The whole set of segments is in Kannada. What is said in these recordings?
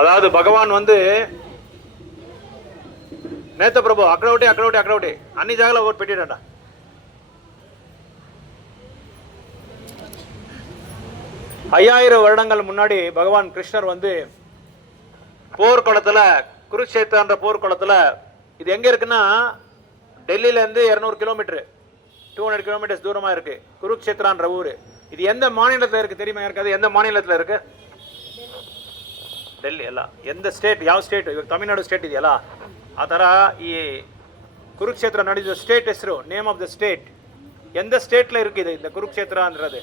అదాదు భగవాన్ வந்து నేత ప్రభు అక్కడ ఒకటి అన్ని జాగాలో ఒకటి పెట్టాడంట. ஐயாயிரம் வருடங்கள் முன்னாடி பகவான் கிருஷ்ணர் வந்து போர்க்குளத்தில் குருக்ஷேத்திரன்ற போர்க்குளத்தில், இது எங்கே இருக்குன்னா டெல்லியிலேருந்து 200 கிலோமீட்டர் 200 கிலோமீட்டர்ஸ் தூரமாக இருக்குது குருக்ஷேத்திரான்ற ஊர். இது எந்த மாநிலத்தில் இருக்குது தெரியுமா? இருக்காது. எந்த மாநிலத்தில் இருக்குது? ಡೆಲ್ಲಿ ಅಲ್ಲ, ಎಂದ ಸ್ಟೇಟ್, ಯಾವ ಸ್ಟೇಟ್? ಇವಾಗ ತಮಿಳ್ನಾಡು ಸ್ಟೇಟ್ ಇದೆಯಲ್ಲ, ಆ ಥರ ಈ ಕುರುಕ್ಷೇತ್ರ ನಡೆದ ಸ್ಟೇಟ್ ಹೆಸರು, ನೇಮ್ ಆಫ್ ದ ಸ್ಟೇಟ್, எந்த ஸ்டேட்டில் இருக்குது இந்த குருக்ஷேத்திரான்றது?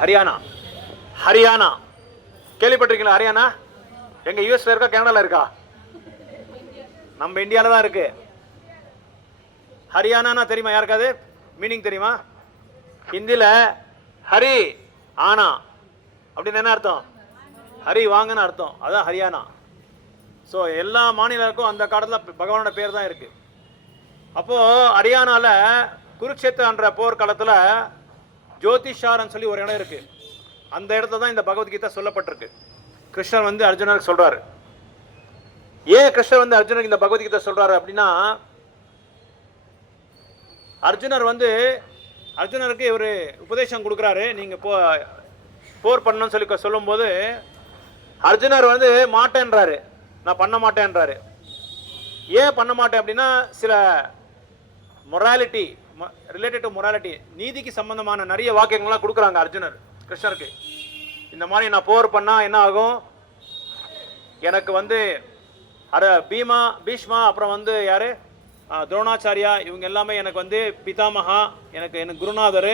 ஹரியானா. கேள்விப்பட்டிருக்கீங்களா? ஹரியானா எங்க யூஎஸ்ல இருக்கா, கனடால இருக்கா? நம்ம இந்தியாவில் தான் இருக்கு. ஹரியானா தெரியுமா யாருக்காது? மீனிங் தெரியுமா? ஹிந்தியில் ஹரி ஆனா அப்படின்னு என்ன அர்த்தம்? ஹரி வாங்கன்னு அர்த்தம். அதான் ஹரியானா. ஸோ எல்லா மாநிலருக்கும் அந்த காலத்தில் பகவானோட பேர் தான் இருக்குது. அப்போது ஹரியானாவில் குருக்ஷேத்திரன்ற போர்க்காலத்தில் ஜோதிஷாரன்னு சொல்லி ஒரு இடம் இருக்குது. அந்த இடத்துல தான் இந்த பகவத்கீதை சொல்லப்பட்டிருக்கு. கிருஷ்ணர் வந்து அர்ஜுனருக்கு சொல்கிறாரு. ஏன் கிருஷ்ணர் வந்து அர்ஜுனருக்கு இந்த பகவத்கீதை சொல்கிறாரு அப்படின்னா, அர்ஜுனருக்கு ஒரு உபதேசம் கொடுக்குறாரு. நீங்கள் போர் பண்ணணும்னு சொல்லி சொல்லும்போது அர்ஜுனர் வந்து மாட்டேன்றாரு, நான் பண்ண மாட்டேன்றாரு. ஏன் பண்ண மாட்டேன் அப்படின்னா, சில மொராலிட்டி ரிலேட்டட் டு மொராலிட்டி, நீதிக்கு சம்பந்தமான நிறைய வாக்கியங்கள்லாம் கொடுக்குறாங்க அர்ஜுனர் கிருஷ்ணருக்கு. இந்த மாதிரி நான் போர் பண்ணால் என்ன ஆகும், எனக்கு வந்து பீஷ்மா, அப்புறம் வந்து யார், துரோணாச்சாரியா, இவங்க எல்லாமே எனக்கு வந்து பிதாமகா, எனக்கு குருநாதர்.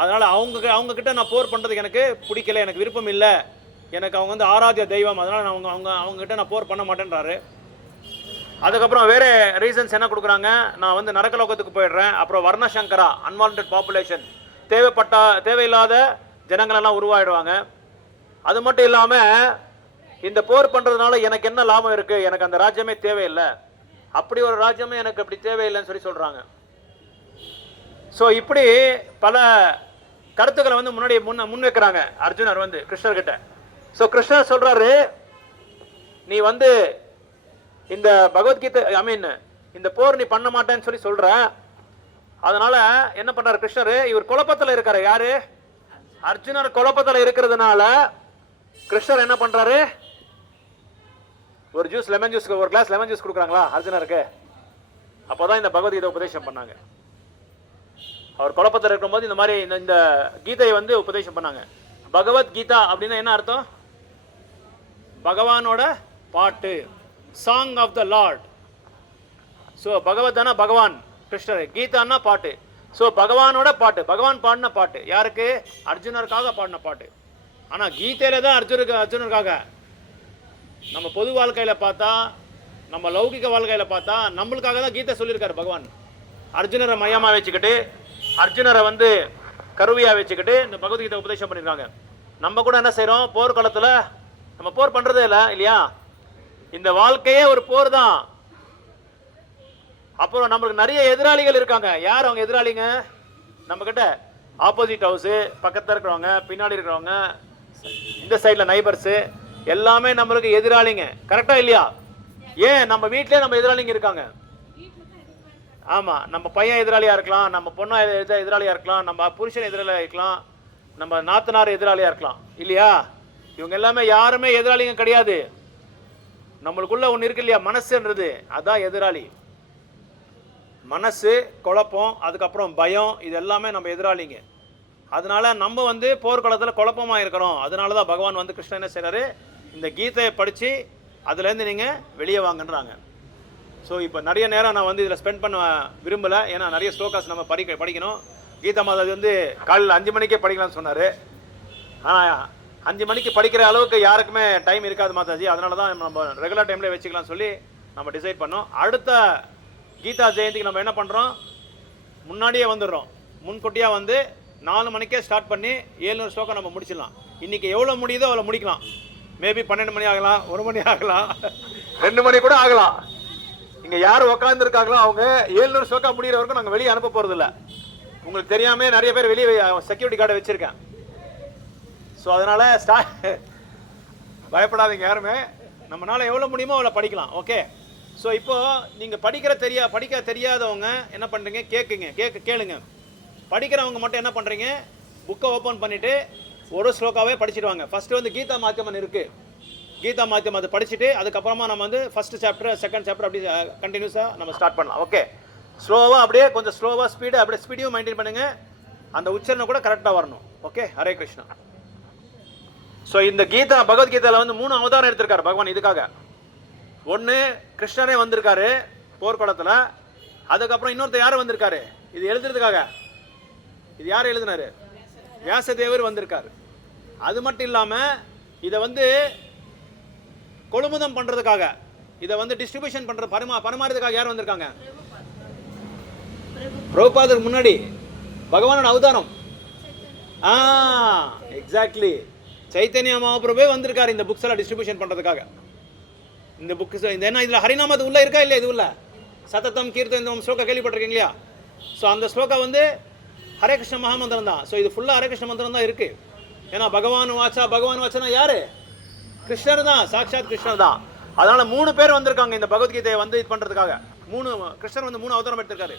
அதனால் அவங்கக்கிட்ட நான் போர் பண்ணுறதுக்கு எனக்கு பிடிக்கல, எனக்கு விருப்பம் இல்லை, எனக்கு அவங்க வந்து ஆராத்திய தெய்வம், அதனால் நான் அவங்ககிட்ட நான் போர் பண்ண மாட்டேன்றாரு. அதுக்கப்புறம் வேறு ரீசன்ஸ் என்ன கொடுக்குறாங்க, நான் வந்து நரகலோகத்துக்கு போயிடுறேன், அப்புறம் வர்ணசங்கரா, அன்வான்ட் பாப்புலேஷன், தேவையில்லாத ஜனங்களெல்லாம் உருவாயிடுவாங்க. அது மட்டும் இல்லாமல் இந்த போர் பண்ணுறதுனால எனக்கு என்ன லாபம் இருக்குது, எனக்கு அந்த ராஜ்யமே தேவையில்லை, அப்படி ஒரு ராஜ்யமே எனக்கு அப்படி தேவையில்லைன்னு சொல்லி சொல்கிறாங்க. ஸோ இப்படி பல கருத்துக்களை வந்து முன் வைக்கிறாங்க அர்ஜுனர் வந்து கிருஷ்ணர்கிட்ட. ஸோ கிருஷ்ணர் சொல்கிறாரு, நீ வந்து இந்த பகவத்கீதை இந்த போர் நீ பண்ண மாட்டேன்னு சொல்லி சொல்கிற. அதனால் என்ன பண்ணுறாரு கிருஷ்ணர், இவர் குழப்பத்தில் இருக்காரு. யார்? அர்ஜுனர் குழப்பத்தில் இருக்கிறதுனால கிருஷ்ணர் என்ன பண்ணுறாரு, ஒரு கிளாஸ் லெமன் ஜூஸ் கொடுக்குறாங்களா அர்ஜுனருக்கு. அப்போ தான் இந்த பகவத்கீதை உபதேசம் பண்ணாங்க. அவர் குழப்பத்தில் இருக்கும்போது இந்த மாதிரி இந்த கீதையை வந்து உபதேசம் பண்ணாங்க. பகவத்கீதா அப்படின்னா என்ன அர்த்தம்? பகவானோட பாட்டு, song of the lord. So பகவத்தானா பகவான் கிருஷ்ணர், கீதான்னா பாட்டு. ஸோ பகவானோட பாட்டு, பகவான் பாடின பாட்டு. யாருக்கு? அர்ஜுனருக்காக பாடின பாட்டு. ஆனால் கீதையில தான் அர்ஜுனருக்காக. நம்ம பொது வாழ்க்கையில் பார்த்தா, நம்ம லௌகிக வாழ்க்கையில் பார்த்தா நம்மளுக்காக தான் கீதை சொல்லியிருக்காரு பகவான். அர்ஜுனரை மையமாக வச்சுக்கிட்டு, அர்ஜுனரை வந்து கருவியாக வச்சுக்கிட்டு இந்த பகவத்கீதை உபதேசம் பண்ணியிருக்காங்க. நம்ம கூட என்ன செய்கிறோம், போர்க்காலத்தில் நம்ம போர் பண்ணுறதே இல்லையா? இந்த வாழ்க்கையே ஒரு போர் தான். அப்புறம் நம்மளுக்கு நிறைய எதிராளிகள் இருக்காங்க. யார் அவங்க எதிராளிங்க? நம்மக்கிட்ட ஆப்போசிட் ஹவுஸு, பக்கத்தில் இருக்கிறவங்க, பின்னாடி இருக்கிறவங்க, இந்த சைடில் நைபர்ஸு, எல்லாமே நம்மளுக்கு எதிராளிங்க. கரெக்டாக இல்லையா? ஏன் நம்ம வீட்டிலே நம்ம எதிராளிங்க இருக்காங்க. ஆமாம், நம்ம பையன் எதிராளியாக இருக்கலாம், நம்ம பொண்ணா எதிராளியாக இருக்கலாம், நம்ம புருஷன் எதிராளியாக இருக்கலாம், நம்ம நாத்தனார் எதிராளியாக இருக்கலாம், இல்லையா? இவங்க எல்லாமே யாருமே எதிராளிங்க கிடையாது. நம்மளுக்குள்ள ஒன்று இருக்கு இல்லையா, மனசுன்றது, அதுதான் எதிராளி. மனசு, குழப்பம், அதுக்கப்புறம் பயம், இது எல்லாமே நம்ம எதிராளிங்க. அதனால நம்ம வந்து போர்க்களத்தில் குழப்பமாக இருக்கிறோம். அதனால தான் பகவான் வந்து கிருஷ்ணன் என்ன செய்கிறாரு, இந்த கீதையை படித்து அதுலேருந்து நீங்கள் வெளியே வாங்கன்றாங்க. ஸோ இப்போ நிறைய நேரம் நான் வந்து இதில் ஸ்பெண்ட் பண்ண விரும்பலை. ஏன்னா நிறைய ஸ்லோகாஸ் நம்ம படிக்கணும். கீதா மாதாஜி வந்து காலையில் 5 மணிக்கே படிக்கலாம்னு சொன்னார். ஆனால் 5 மணிக்கு படிக்கிற அளவுக்கு யாருக்குமே டைம் இருக்காது மாதாஜி. அதனால தான் நம்ம ரெகுலர் டைம்லேயே வச்சுக்கலாம்னு சொல்லி நம்ம டிசைட் பண்ணோம். அடுத்த கீதா ஜெயந்திக்கு நம்ம என்ன பண்ணுறோம், முன்னாடியே வந்துடுறோம். முன்கூட்டியாக வந்து 4 மணிக்கே ஸ்டார்ட் பண்ணி 700 ஸ்லோகம் நம்ம முடிச்சிடலாம். இன்றைக்கி எவ்வளோ முடியுதோ அவ்வளோ முடிக்கலாம். மேபி 12 மணி ஆகலாம், 1 மணி ஆகலாம், 2 மணி கூட ஆகலாம். இங்கே யார் உட்காந்துருக்காங்களோ அவங்க 700 ஸ்லோகம் முடிகிற வரைக்கும் நாங்கள் வெளியே அனுப்ப போகிறதில்ல. உங்களுக்கு தெரியாமல் நிறைய பேர் வெளியே செக்யூரிட்டி கார்டை வச்சுருக்கேன். ஸோ அதனால் பயப்படாதீங்க யாருமே, நம்மளால எவ்வளோ முடியுமோ அவ்வளோ படிக்கலாம். ஓகே. ஸோ இப்போ நீங்கள் படிக்க தெரியாதவங்க என்ன பண்ணுறீங்க, கேளுங்க. படிக்கிறவங்க மட்டும் என்ன பண்ணுறீங்க, புக்கை ஓப்பன் பண்ணிவிட்டு ஒரு ஸ்லோகாவே படிச்சுடுவாங்க. ஃபஸ்ட்டு வந்து கீதா மாத்தியமன் இருக்குது, கீதா மாத்தியம் அதை படிச்சுட்டு அதுக்கப்புறமா நம்ம வந்து ஃபஸ்ட்டு சாப்டர் செகண்ட் சாப்டர் அப்படி கண்டினியூஸாக நம்ம ஸ்டார்ட் பண்ணலாம். ஓகே. ஸ்லோவாக அப்படியே கொஞ்சம் ஸ்லோவாக அப்படியே ஸ்பீடையும் மெயின்டைன் பண்ணுங்கள், அந்த உச்சரணை கூட கரெக்டாக வரணும். ஓகே. ஹரே கிருஷ்ணா. ஸோ இந்த பகவத்கீதையில் வந்து 3 அவதாரம் எடுத்திருக்காரு பகவான் இதுக்காக. ஒன்று கிருஷ்ணரே வந்திருக்காரு போர்க்குளத்தில், அதுக்கப்புறம் இன்னொருத்தர் யார் வந்திருக்காரு இது எழுதுறதுக்காக, இது யார் எழுதினாரு, வியாசதேவர் வந்திருக்காரு. அது மட்டும் இல்லாமல் இதை வந்து கொழுமுதம் பண்ணுறதுக்காக, இதை வந்து டிஸ்ட்ரிபியூஷன் பண்ணுறது பரிமாறதுக்காக யார் வந்திருக்காங்க, பிரபுபாதருக்கு முன்னாடி பகவானோட அவதாரம். எக்ஸாக்ட்லி, சைத்தன்ய மகாபிரபுவே வந்திருக்காரு இந்த புக்ஸ் எல்லாம் டிஸ்ட்ரிபியூஷன் பண்ணுறதுக்காக. இந்த புக்ஸ் ஏன்னா இதில் ஹரிநாமத்து உள்ளே இருக்கா இல்லையா, இது உள்ள சதத்தம் கீர்த்தனம் ஸ்லோகா கேள்விப்பட்டிருக்கீங்க இல்லையா. ஸோ அந்த ஸ்லோகா வந்து ஹரே கிருஷ்ண மகாமந்திரம் தான். ஸோ இது ஃபுல்லாக ஹரே கிருஷ்ண மந்திரம் தான் இருக்குது. ஏன்னா பகவான் வாச்சனா யார், கிருஷ்ணர் தான், சாட்சாத் கிருஷ்ணர் தான். அதனால் 3 பேர் வந்திருக்காங்க இந்த பகவத்கீதையை வந்து இது பண்ணுறதுக்காக. கிருஷ்ணர் வந்து 3 அவதாரம் எடுத்திருக்காரு.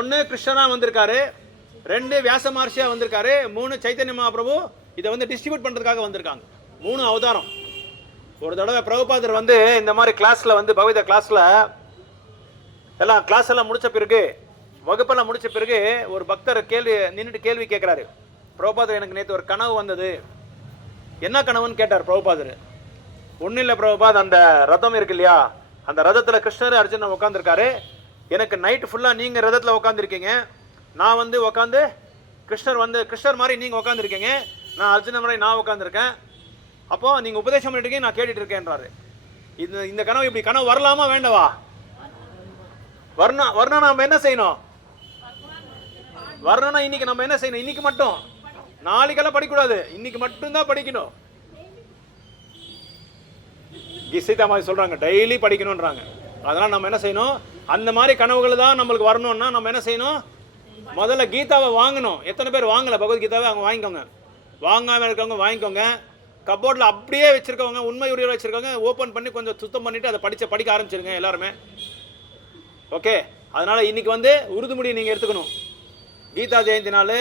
1 கிருஷ்ணனா வந்திருக்காரு, 2 வியாச மகர்ஷியா வந்திருக்காரு, 3 சைத்தன்ய மகாபிரபு இதை வந்து டிஸ்ட்ரிபியூட் பண்ணுறதுக்காக வந்திருக்காங்க. 3 அவதாரம். ஒரு தடவை பிரபுபாதர் வந்து இந்த மாதிரி கிளாஸில் வந்து பகவத கிளாஸில் எல்லாம் கிளாஸ் எல்லாம் முடித்த பிறகு, வகுப்பெல்லாம் முடித்த பிறகு ஒரு பக்தர் நின்றுட்டு கேள்வி கேட்குறாரு. பிரபுபாதர், எனக்கு நேற்று ஒரு கனவு வந்தது. என்ன கனவுன்னு கேட்டார் பிரபுபாதர். ஒன்றும் இல்லை பிரபுபாத், அந்த ரதம் இருக்கு இல்லையா, அந்த ரதத்தில் கிருஷ்ணர் அர்ஜுனன் உட்காந்துருக்காரு. எனக்கு நைட்டு ஃபுல்லாக நீங்கள் ரதத்தில் உட்காந்துருக்கீங்க, நான் வந்து உட்காந்து கிருஷ்ணர் மாதிரி நீங்கள் உட்காந்துருக்கீங்க, நான் அர்ஜுனன் மாதிரி நான் உட்காந்துருக்கேன். அப்போது நீங்கள் உபதேசம் பண்ணிட்டு நான் கேட்டுட்டு இருக்கேன்றாரு. இந்த கனவு இப்படி கனவு வரலாமா வேண்டவா, வரணும் நம்ம என்ன செய்யணும், வரணும்னா இன்னைக்கு நம்ம என்ன செய்யணும், இன்னைக்கு மட்டும், நாளைக்கெல்லாம் படிக்கக்கூடாது, இன்னைக்கு மட்டும்தான் படிக்கணும். கீதா மாதிரி சொல்கிறாங்க டெய்லி படிக்கணுன்றாங்க. அதனால் நம்ம என்ன செய்யணும், அந்த மாதிரி கனவுகள் தான் நம்மளுக்கு வரணும்னா நம்ம என்ன செய்யணும், முதல்ல கீதாவை வாங்கணும். எத்தனை பேர் வாங்கலை பகவத்கீதாவை, அவங்க வாங்கிக்கோங்க. வாங்காமல் இருக்கவங்க வாங்கிக்கோங்க. கப்போர்டில் அப்படியே வச்சுருக்கவங்க, உண்மை உரியில் வச்சுருக்கவங்க ஓப்பன் பண்ணி கொஞ்சம் சுத்தம் பண்ணிவிட்டு அதை படிக்க ஆரம்பிச்சிருங்க எல்லாருமே. ஓகே. அதனால் இன்றைக்கி வந்து உறுதிமொழி நீங்கள் எடுத்துக்கணும். கீதா ஜெயந்தி நாள்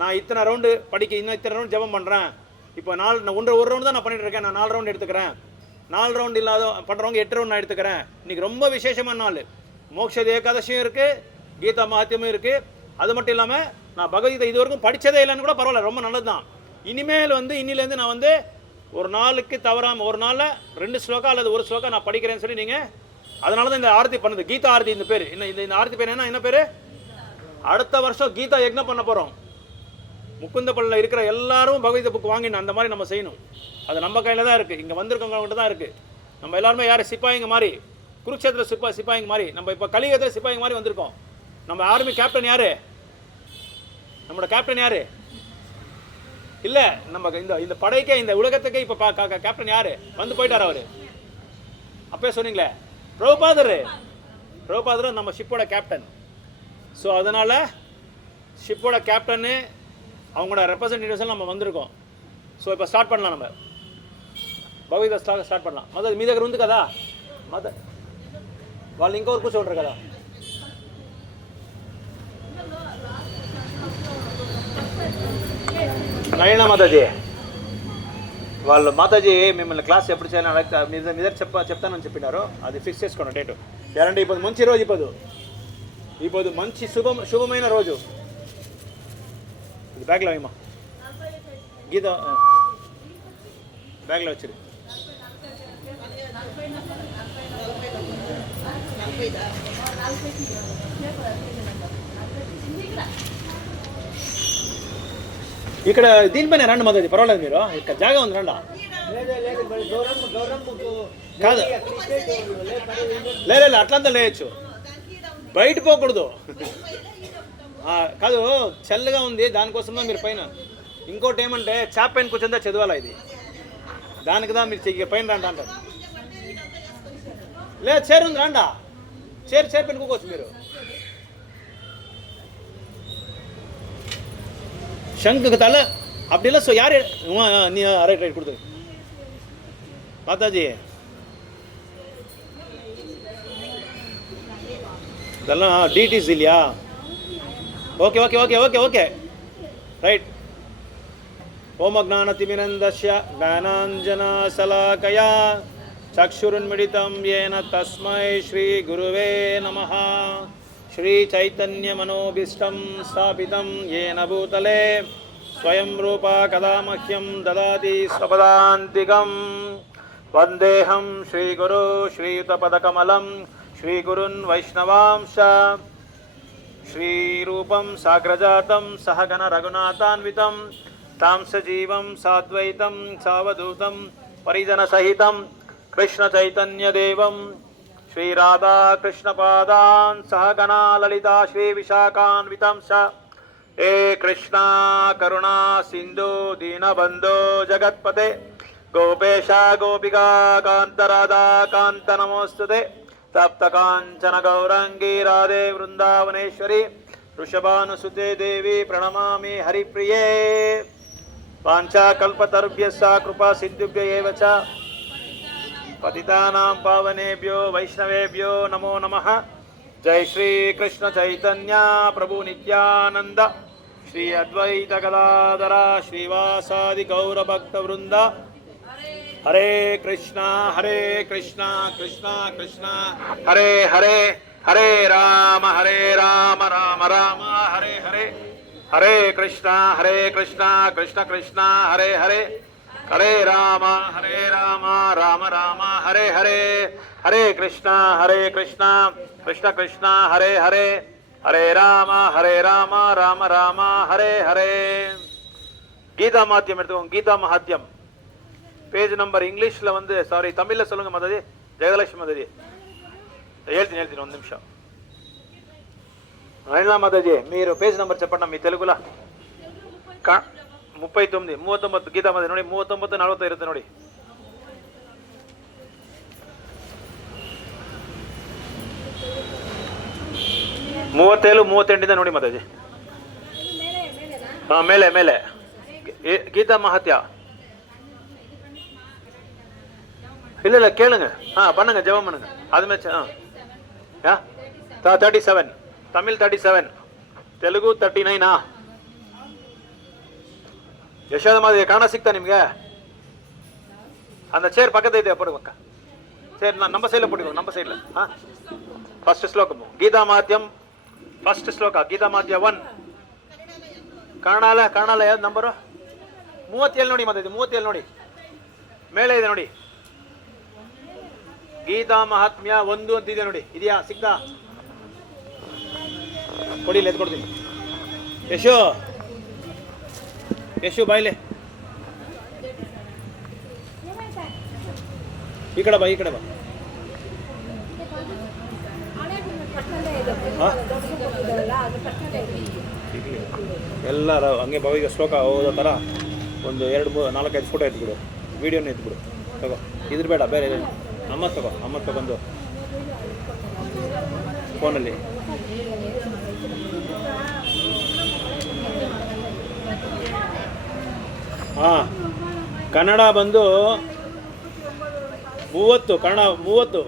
நான் இத்தனை ரவுண்டு இன்னும் இத்தனை ரவுண்டு ஜபம் பண்ணுறேன். இப்போ ஒரு ரவுண்டு தான் நான் பண்ணிகிட்டு இருக்கேன், நான் 4 ரவுண்டு எடுத்துக்கிறேன். 4 ரவுண்டு இல்லாத பண்ணுறவங்க 8 ரவுண்ட் நான் எடுத்துக்கிறேன். இன்றைக்கி ரொம்ப விசேஷமான நாள், மோட்ச ஏகாதசியும் இருக்குது, கீதா மகாத்தியமும் இருக்குது. அது மட்டும் இல்லாமல் நான் பகவத்கீதை இது வரைக்கும் படித்ததே இல்லைன்னு கூட பரவாயில்ல, ரொம்ப நல்லது தான். இனிமேல் வந்து இன்னிலேருந்து நான் வந்து ஒரு நாளுக்கு தவறாமல் ஒரு நாளில் 2 ஸ்லோகா அல்லது 1 ஸ்லோகா நான் படிக்கிறேன்னு சொல்லி நீங்கள், அதனால தான் இந்த ஆரத்தி பண்ணுது, கீதா ஆரத்தி. இந்த பேர் இந்த ஆரத்தி பேர் என்ன பேர், அடுத்த வருஷம் கீதா யக்னம் பண்ண போகிறோம். முக்குந்தப்பள்ளியில் இருக்கிற எல்லாரும் பகவத்கீதை புக் வாங்கினோம். அந்த மாதிரி நம்ம செய்யணும். அது நம்ம கையில் தான் இருக்குது, இங்கே வந்திருக்கவங்ககிட்ட தான் இருக்குது. நம்ம எல்லாருமே யார் சிப்பாயிங்க மாதிரி, குருக்ஷேத்திர சிப்பாயிங்க மாதிரி, நம்ம இப்போ கலியுகத்தில் சிப்பாயிங்க மாதிரி வந்திருக்கோம். நம்ம ஆர்மி கேப்டன் யார், நம்மளோட கேப்டன் யார் இல்லை, நம்ம இந்த படைக்கே இந்த உலகத்துக்கே இப்போ கேப்டன் யார், வந்து போயிட்டார் அவர். அப்பயே சொன்னீங்களே பிரபுபாதர் நம்ம ஷிப்போட கேப்டன். ஸோ அதனால் ஷிப்போட கேப்டன்னு அவங்களோட ரெப்ரசன்டேட்டிவ்ஸ் நம்ம வந்திருக்கோம். ஸோ இப்போ ஸ்டார்ட் பண்ணலாம், நம்ம பகவத்கீதை ஸ்டார்ட் பண்ணலாம். మీ దగ్గర ఉంది కదా వాళ్ళు ఇంకొకరు కూర్చోంటారు కదా. నయనా మాతాజీ వాళ్ళు మాతాజీ మిమ్మల్ని క్లాస్ ఎప్పుడు చేయాలని అడిగితే మీ దగ్గర చెప్తానని చెప్పినారు. అది ఫిక్స్ చేసుకోండి డేటు. ఏరంటే ఇప్పుడు మంచి రోజు, ఇప్పుడు మంచి శుభమైన రోజు. ఇది బ్యాగ్లో ఏమో గీత బ్యాగ్లో వచ్చింది. ఇక్కడ దీనిపైన రండి మాతాజీ, పర్వాలేదు, మీరు ఇక్కడ జాగా ఉంది రండా. కాదు లేదు అట్లంతా లేయచ్చు, బయట పోకూడదు. కాదు చల్లగా ఉంది, దానికోసమే మీరు పైన. ఇంకోటి ఏమంటే చాప్ పైన కూర్చుందా చదవాలా, ఇది దానికి దా మీరు పైన రండి అంటారు. లేదు చైర్ ఉంది రండా, చైర్ పైన కూకోవచ్చు మీరు. சங்குக்கு தலை அப்படிலாம் யார் நீ ரைட் கொடுத்து మాతాజీ ಇದೆಲ್ಲ ಡೀಟೇಲ್ಸ್ ಇದೆಯಾ? Okay okay okay okay okay right. ಓಂ ಜ್ಞಾನತಿಮಿರಂಧಸ್ಯ ಜ್ಞಾನಾಂಜನಶಲಾಕಯಾ ಚಕ್ಷುರುನ್ಮಿಲಿತಂ ಯೇನ ತಸ್ಮೈ ಶ್ರೀ ಗುರುವೇ ನಮಃ. ಶ್ರೀ ಚೈತನ್ಯಮನೋಭೀಷ್ಟಂ ಸ್ಥಾಪಿತಂ ಯೇನ ಭೂತಲೆ ಸ್ವಯಂ ರೂಪ ಕದಾ ಮಹ್ಯಂ ದದಾತಿ ಸ್ವಪದಾಂತಿಕಂ. ವಂದೇಹಂ ಶ್ರೀಗುರು ಶ್ರೀಯುತಪದಕಮಲಂ ಶ್ರೀಗುರುನ್ ವೈಷ್ಣವಾಂಶ ಶ್ರೀರೂಪಂ ಸಾಗ್ರಜಾತಂ ಸಹಗಣ ರಘುನಾಥಾನ್ವಿತಂ ತಾಂ ಸಜೀವಂ ಸಾದ್ವೈತಂ ಸಾವಧೂತಂ ಪರಿಜನಸಹಿತಂ ಕೃಷ್ಣ ಚೈತನ್ಯದೇವಂ ಶ್ರೀರಾಧಾ ಕೃಷ್ಣಪಾದಾನ್ ಸಹಗಣಾ ಲಲಿತಾ ಶ್ರೀ ವಿಶಾಖಾನ್ವಿತಂ ಸ. ಹೇ ಕೃಷ್ಣ ಕರುಣಾ ಸಿಂಧು ದೀನಬಂಧೋ ಜಗತ್ಪತೆ ಗೋಪೇಶ ಗೋಪಿಕಾ ಕಾಂತ ರಾಧಾ ಕಾಂತ ನಮೋಸ್ತುತೆ. ತಪ್ತ ಕಾಂಚನ ಗೌರಂಗಿ ರಾಧೆ ವೃಂದಾವನೇಶ್ವರಿ ವೃಷಭಾನುಸುತೆ ದೇವಿ ಪ್ರಣಮಾಮಿ ಹರಿಪ್ರಿಯೇ. ವಾಂಛಾಕಲ್ಪತರುಭ್ಯಶ್ಚ ಕೃಪಾ ಸಿದ್ಧುಭ್ಯ ಏವ ಚ ಪತಿತಾನಾಂ ಪಾವನೇಭ್ಯೋ ವೈಷ್ಣವೇಭ್ಯೋ ನಮೋ ನಮಃ. ಜೈ ಶ್ರೀ ಕೃಷ್ಣ ಚೈತನ್ಯ ಪ್ರಭು ನಿತ್ಯಾನಂದ ಶ್ರೀ ಅದ್ವೈತ ಗದಾಧರ ಶ್ರೀವಾಸಾದಿ ಗೌರ ಭಕ್ತ ವೃಂದ. ಹರೇ ಕೃಷ್ಣ ಕೃಷ್ಣ ಕೃಷ್ಣ ಹರೇ ಹರೇ ಹರೇ ರಾಮ ರಾಮ ರಾಮ ಹರೇ ಹರೇ. ಹರೇ ಕೃಷ್ಣ ಕೃಷ್ಣ ಕೃಷ್ಣ ಹರೇ ಹರೇ. ಹರೇ ರಾಮ ರಾಮ ರಾಮ ಹರೇ ಹರೇ. ಹರೇ ಕೃಷ್ಣ ಕೃಷ್ಣ ಕೃಷ್ಣ ಹರೇ ಹರೇ. ಹರೇ ರಾಮ ರಾಮ ರಾಮ ಹರೇ ಹರೇ. கீதா மாத்தியம் எடுத்துக்கோங்க. கீதா மகாத்யம் பேஜ் நம்பர் இங்கிலீஷில் வந்து சாரி தமிழில் சொல்லுங்கள் மாதாஜி. ஜெயலட்சுமி மாதாஜி ಹೇಳ್ತೀನಿ ಒಂದು ನಿಮಿಷ. అయినా మాతాజీ మీరు పేజ్ నెంబర్ చెప్పండి మీ తెలుగులో. 39 గీతా మాతాజీ ನೋಡಿ. 39 40 ಇರುತ್ತೆ ನೋಡಿ. ಮೂವತ್ತೇಳು 38 ನೋಡಿ ಮಾತಾಜಿ. ಹಾಂ ಮೇಲೆ ಗೀತಾ ಮಹಾತ್ಯ. இல்லை கேளுங்க. பண்ணுங்க ஜெபம் பண்ணுங்க. அதுமே 37 தமிழ் 37 ತೆಲುಗು 39. ಯಶೋದ ಮಾದಿಗೆ ಕಾಣ ಸಿಗ್ತಾ ನಿಮಗೆ? அந்த சேர் பக்கத்து ಇದೆ போடுங்க. சரி நான் நம்ம சைடில் போட்டுக்கோங்க. நம்ம சைடில் ಫಸ್ಟ್ ಶ್ಲೋಕ ಗೀತಾ ಮಾತ್ಯಂ ಫಸ್ಟ್ ಶ್ಲೋಕ ಗೀತಾ ಮಾತ್ಯ 1 ಕಾಣಲ್ಲ ಯಾವ್ದು ನಂಬರು? 37 ನೋಡಿ ಮಾತಾಡಿ. 37 ನೋಡಿ ಮೇಲೆ ಇದೆ ನೋಡಿ. ಗೀತಾ ಮಹಾತ್ಮ್ಯ 1 ಅಂತಿದೆ ನೋಡಿ. ಇದೆಯಾ? ಸಿಗ್ತಾ? ಕೊಡಿ, ಎತ್ಕೊಡ್ತೀನಿ. ಯಶು ಬಾಯ್ಲೆ ಈ ಕಡೆ ಬಾ. ಎಲ್ಲರ ಹಂಗೆ ಬಾವಿಗೆ ಶ್ಲೋಕ ಓದೋ ಥರ ಒಂದು 2 3 4 5 ಫೋಟೋ ಎತ್ಬಿಡು. ವಿಡಿಯೋನ ಎತ್ಬಿಡು. ತಗೋ, ಇದ್ರ ಬೇಡ, ಬೇರೆ ಅಮ್ಮ ತಗೊಂಡು ಫೋನಲ್ಲಿ. ಕನ್ನಡ ಬಂದು 30. Kannada 30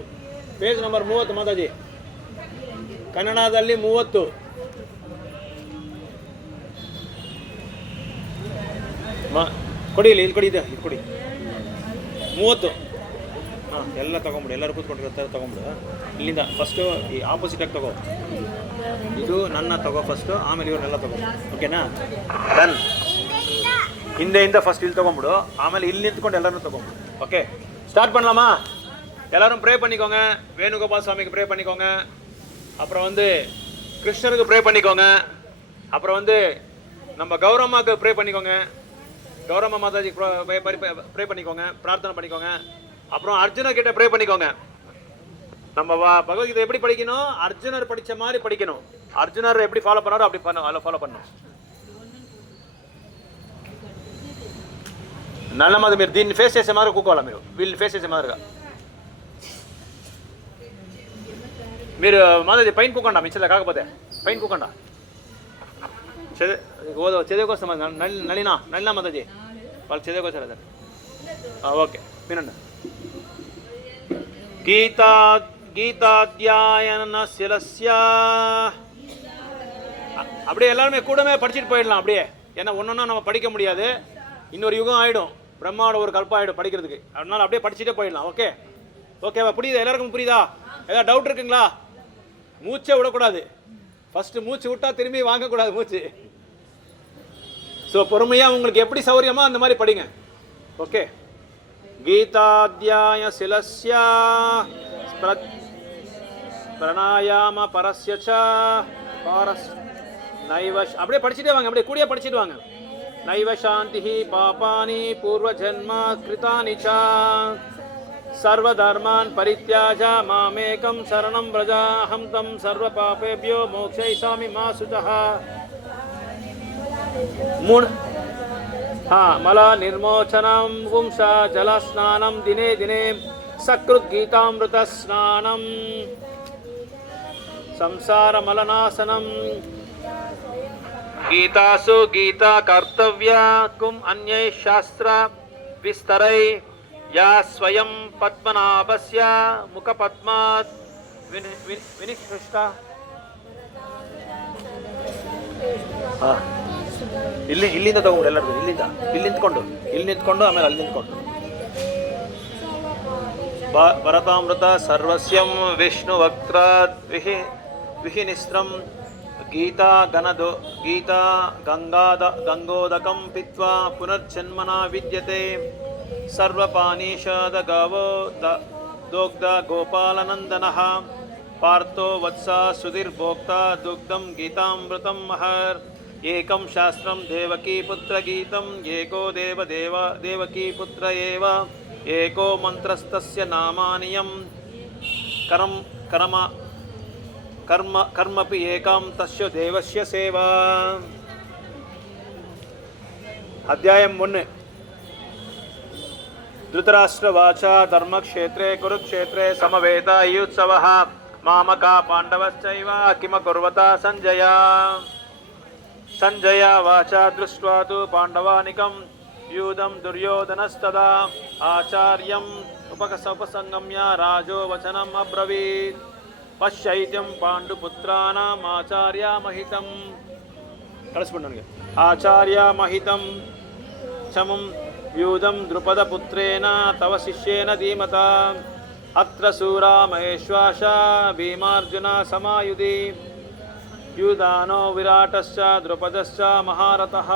page number 30 Mataji. ಕನ್ನಡದಲ್ಲಿ 30. ಕೊಡಿ, ಇಲ್ಲಿ ಕೊಡಿ, ಇದು ಕೊಡಿ. 30. ಎಲ್ಲ ತೊಗೊಂಬಿಡು. ಎಲ್ಲರೂ ಕೂತ್ಕೊಂಡಿರೋ ತೊಗೊಂಬಿಡು. ಇಲ್ಲಿಂದ ಫಸ್ಟು ಈ ಆಪೋಸಿಟಾಗಿ ತಗೋ. ಇದು ನನ್ನ ತಗೋ ಫಸ್ಟು, ಆಮೇಲೆ ಇವ್ರನ್ನೆಲ್ಲ ತಗೋ. ಓಕೆನಾ? ಡನ್. ಹಿಂದೆಯಿಂದ ಫಸ್ಟ್ ಇಲ್ಲಿ ತೊಗೊಂಬಿಡು, ಆಮೇಲೆ ಇಲ್ಲಿ ನಿಂತ್ಕೊಂಡು ಎಲ್ಲರೂ ತೊಗೊಂಬಿಡು. ஓகே, ஸ்டார்ட் பண்ணலாமா? எல்லாரும் ப்ரே பண்ணிக்கோங்க. வேணுகோபால் சுவாமிக்கு ப்ரே பண்ணிக்கோங்க. அப்புறம் வந்து கிருஷ்ணருக்கு ப்ரே பண்ணிக்கோங்க. அப்புறம் வந்து நம்ம கௌரம்மாவுக்கு ப்ரே பண்ணிக்கோங்க. கௌரம்மா மாதாஜி ப்ரே பண்ணிக்கோங்க, பிரார்த்தனை பண்ணிக்கோங்க. அப்புறம் அர்ஜுனர் கிட்ட ப்ரே பண்ணிக்கோங்க. நம்ம பகவத்கீதை எப்படி படிக்கணும்? அர்ஜுனர் படித்த மாதிரி படிக்கணும். அர்ஜுனர் எப்படி ஃபாலோ பண்ணாரோ அப்படி ஃபாலோ பண்ணணும். నల్ల మాది మీరు దీన్ని ఫేస్ చేసే మాదిరి కూకోవాలి. మీరు వీళ్ళని ఫేస్ చేసే మాదిరిగా మీరు మాది పైన కూకండా. మించలే కాకపోతే పైన కూకండా. చదివేకొస్తాం నళినా మాతాజీ వాళ్ళకి చదివేకొస్తారు. అదే ఓకే వినండి. கீதா கீதாத்யாயனசிலஸ்ய. அப்படியே எல்லாருமே கூடமே படிச்சுட்டு போயிடலாம் அப்படியே. ஏன்னா ஒன்றொன்னா நம்ம படிக்க முடியாது, இன்னொரு யுகம் ஆகிடும், பிரம்மாவோட ஒரு கல்பம் ஆகிடும் படிக்கிறதுக்கு. அதனால அப்படியே படிச்சுட்டே போயிடலாம். ஓகே ஓகேவா? புரியுதா? எல்லாருக்கும் புரியுதா? ஏதாவது டவுட் இருக்குங்களா? மூச்சே விடக்கூடாது. ஃபஸ்ட்டு மூச்சு விட்டால் திரும்பி வாங்கக்கூடாது மூச்சு. ஸோ பொறுமையாக உங்களுக்கு எப்படி சௌரியமோ அந்த மாதிரி படிங்க. ஓகே. கீதாத்யாய சிலஸ்ய பிரணாயாம பரஸ்ய ச பாரஸ் நைவஷ். அப்படியே படிச்சுட்டே வாங்க, அப்படியே கூடிய படிச்சுட்டு வாங்க. நைவ சாந்தி பாபானி பூர்வ ஜன்ம கிருதானி ச சர்வதர்மான் பரித்யாஜ மாமேகம் சரணம் வ்ரஜ அஹம் தம் சர்வ பாபேபியோ மோக்ஷயிசாமி மா சுதஹ. மூணு மல நிர்மோச்சனம் பும்ச ஜலஸ்நானம் தினே தினே சக்ருத் கீதாமிருத ஸ்நானம் संसार मलनाशनम. गीतासु गीता कर्तव्या कुम अन्यै शास्त्र विस्तरै या स्वयं पद्मनाभस्य मुखपद्मात् विनिष्ठा. ಇಲ್ಲಿಂದ ತಗೊಂಡು ಎಲ್ಲರಿಗೂ ಇಲ್ಲಿ ನಿಂತ್ಕೊಂಡು ಆಮೇಲೆ ಅಲ್ಲಿ ನಿಂತ್ಕೊಂಡು. ಭರತಾಮೃತ ಸರ್ವಸ್ಯಂ ವಿಷ್ಣು ವಕ್ರಾತ್ ವಿಹಿನಿಸ್ತ್ರಂ ಗೀತಾ ಗಂಗೋದಕಂ ಪಿತ್ವಾ ಪುನರ್ಜನ್ಮನಾ ವಿದ್ಯತೆ. ಸರ್ವಪಾನೀಷಾದ ಗಾವೋ ದೋಗ್ಧ ಗೋಪಾಲನಂದನಃ ಪಾರ್ಥೋ ವತ್ಸ ಸುಧೀರ್ಭೋಕ್ತ ದುಗ್ಧಂ ಗೀತಾಮೃತಂ ಮಹರ್. ಏಕಂ ಶಾಸ್ತ್ರಂ ದೇವಕೀ ಪುತ್ರ ಗೀತಂ ಏಕೋ ದೇವಕೀ ಪುತ್ರ ಏವ ಏಕೋ ಮಂತ್ರಸ್ತಸ್ಯ ನಾಮಾನಿಯಂ ಕರ್ಮಪಿ ಏಕಾಂ ತಸ್ಯ ದೇವಸ್ಯ ಸೇವಾ. ಅಧ್ಯಾಯಂ 1. ಧೃತರಾಷ್ಟ್ರವಾಚ ಧರ್ಮಕ್ಷೇತ್ರೇ ಕುರುಕ್ಷೇತ್ರೇ ಸಮವೇತಾಯುತ್ಸವಃ ಮಾಮಕಾ ಪಾಂಡವಶ್ಚೈವ ಕಿಮಕುರ್ವತ ಸಂಜಯ. ಸಂಜಯ ವಾಚ ದೃಷ್ಟ್ವಾ ತು ಪಾಂಡವಾನಿಕಂ ಯೂದಂ ದುರ್ಯೋಧನಸ್ತದಾ ಆಚಾರ್ಯಂ ಉಪಸಂಗಮ್ಯ ರಾಜೋ ವಚನಂ ಅಬ್ರವೀತ್. ಪಶ್ಯೈತ್ಯಂ ಪಾಂಡುಪುತ್ರಾನಾಂ ಆಚಾರ್ಯಮಹಿತಂ. ಕಳಿಸ್ಬಿಟ್ಟು ನನಗೆ. ಆಚಾರ್ಯಮಹಿತಂ ಚಮಂ ಯೂದಂ ದ್ರುಪದಪುತ್ರೇಣ ತವ ಶಿಷ್ಯೇನ ಧೀಮತ. ಅತ್ರ ಶೂರಾ ಮಹೇಶ್ವಾಸ ಭೀಮಾರ್ಜುನ ಸಮಾಯುಧಿ. ಯೂದಾನೋ ವಿರಾಟಶ್ಚ ದ್ರುಪದಶ್ಚ ಮಹಾರಥಃ.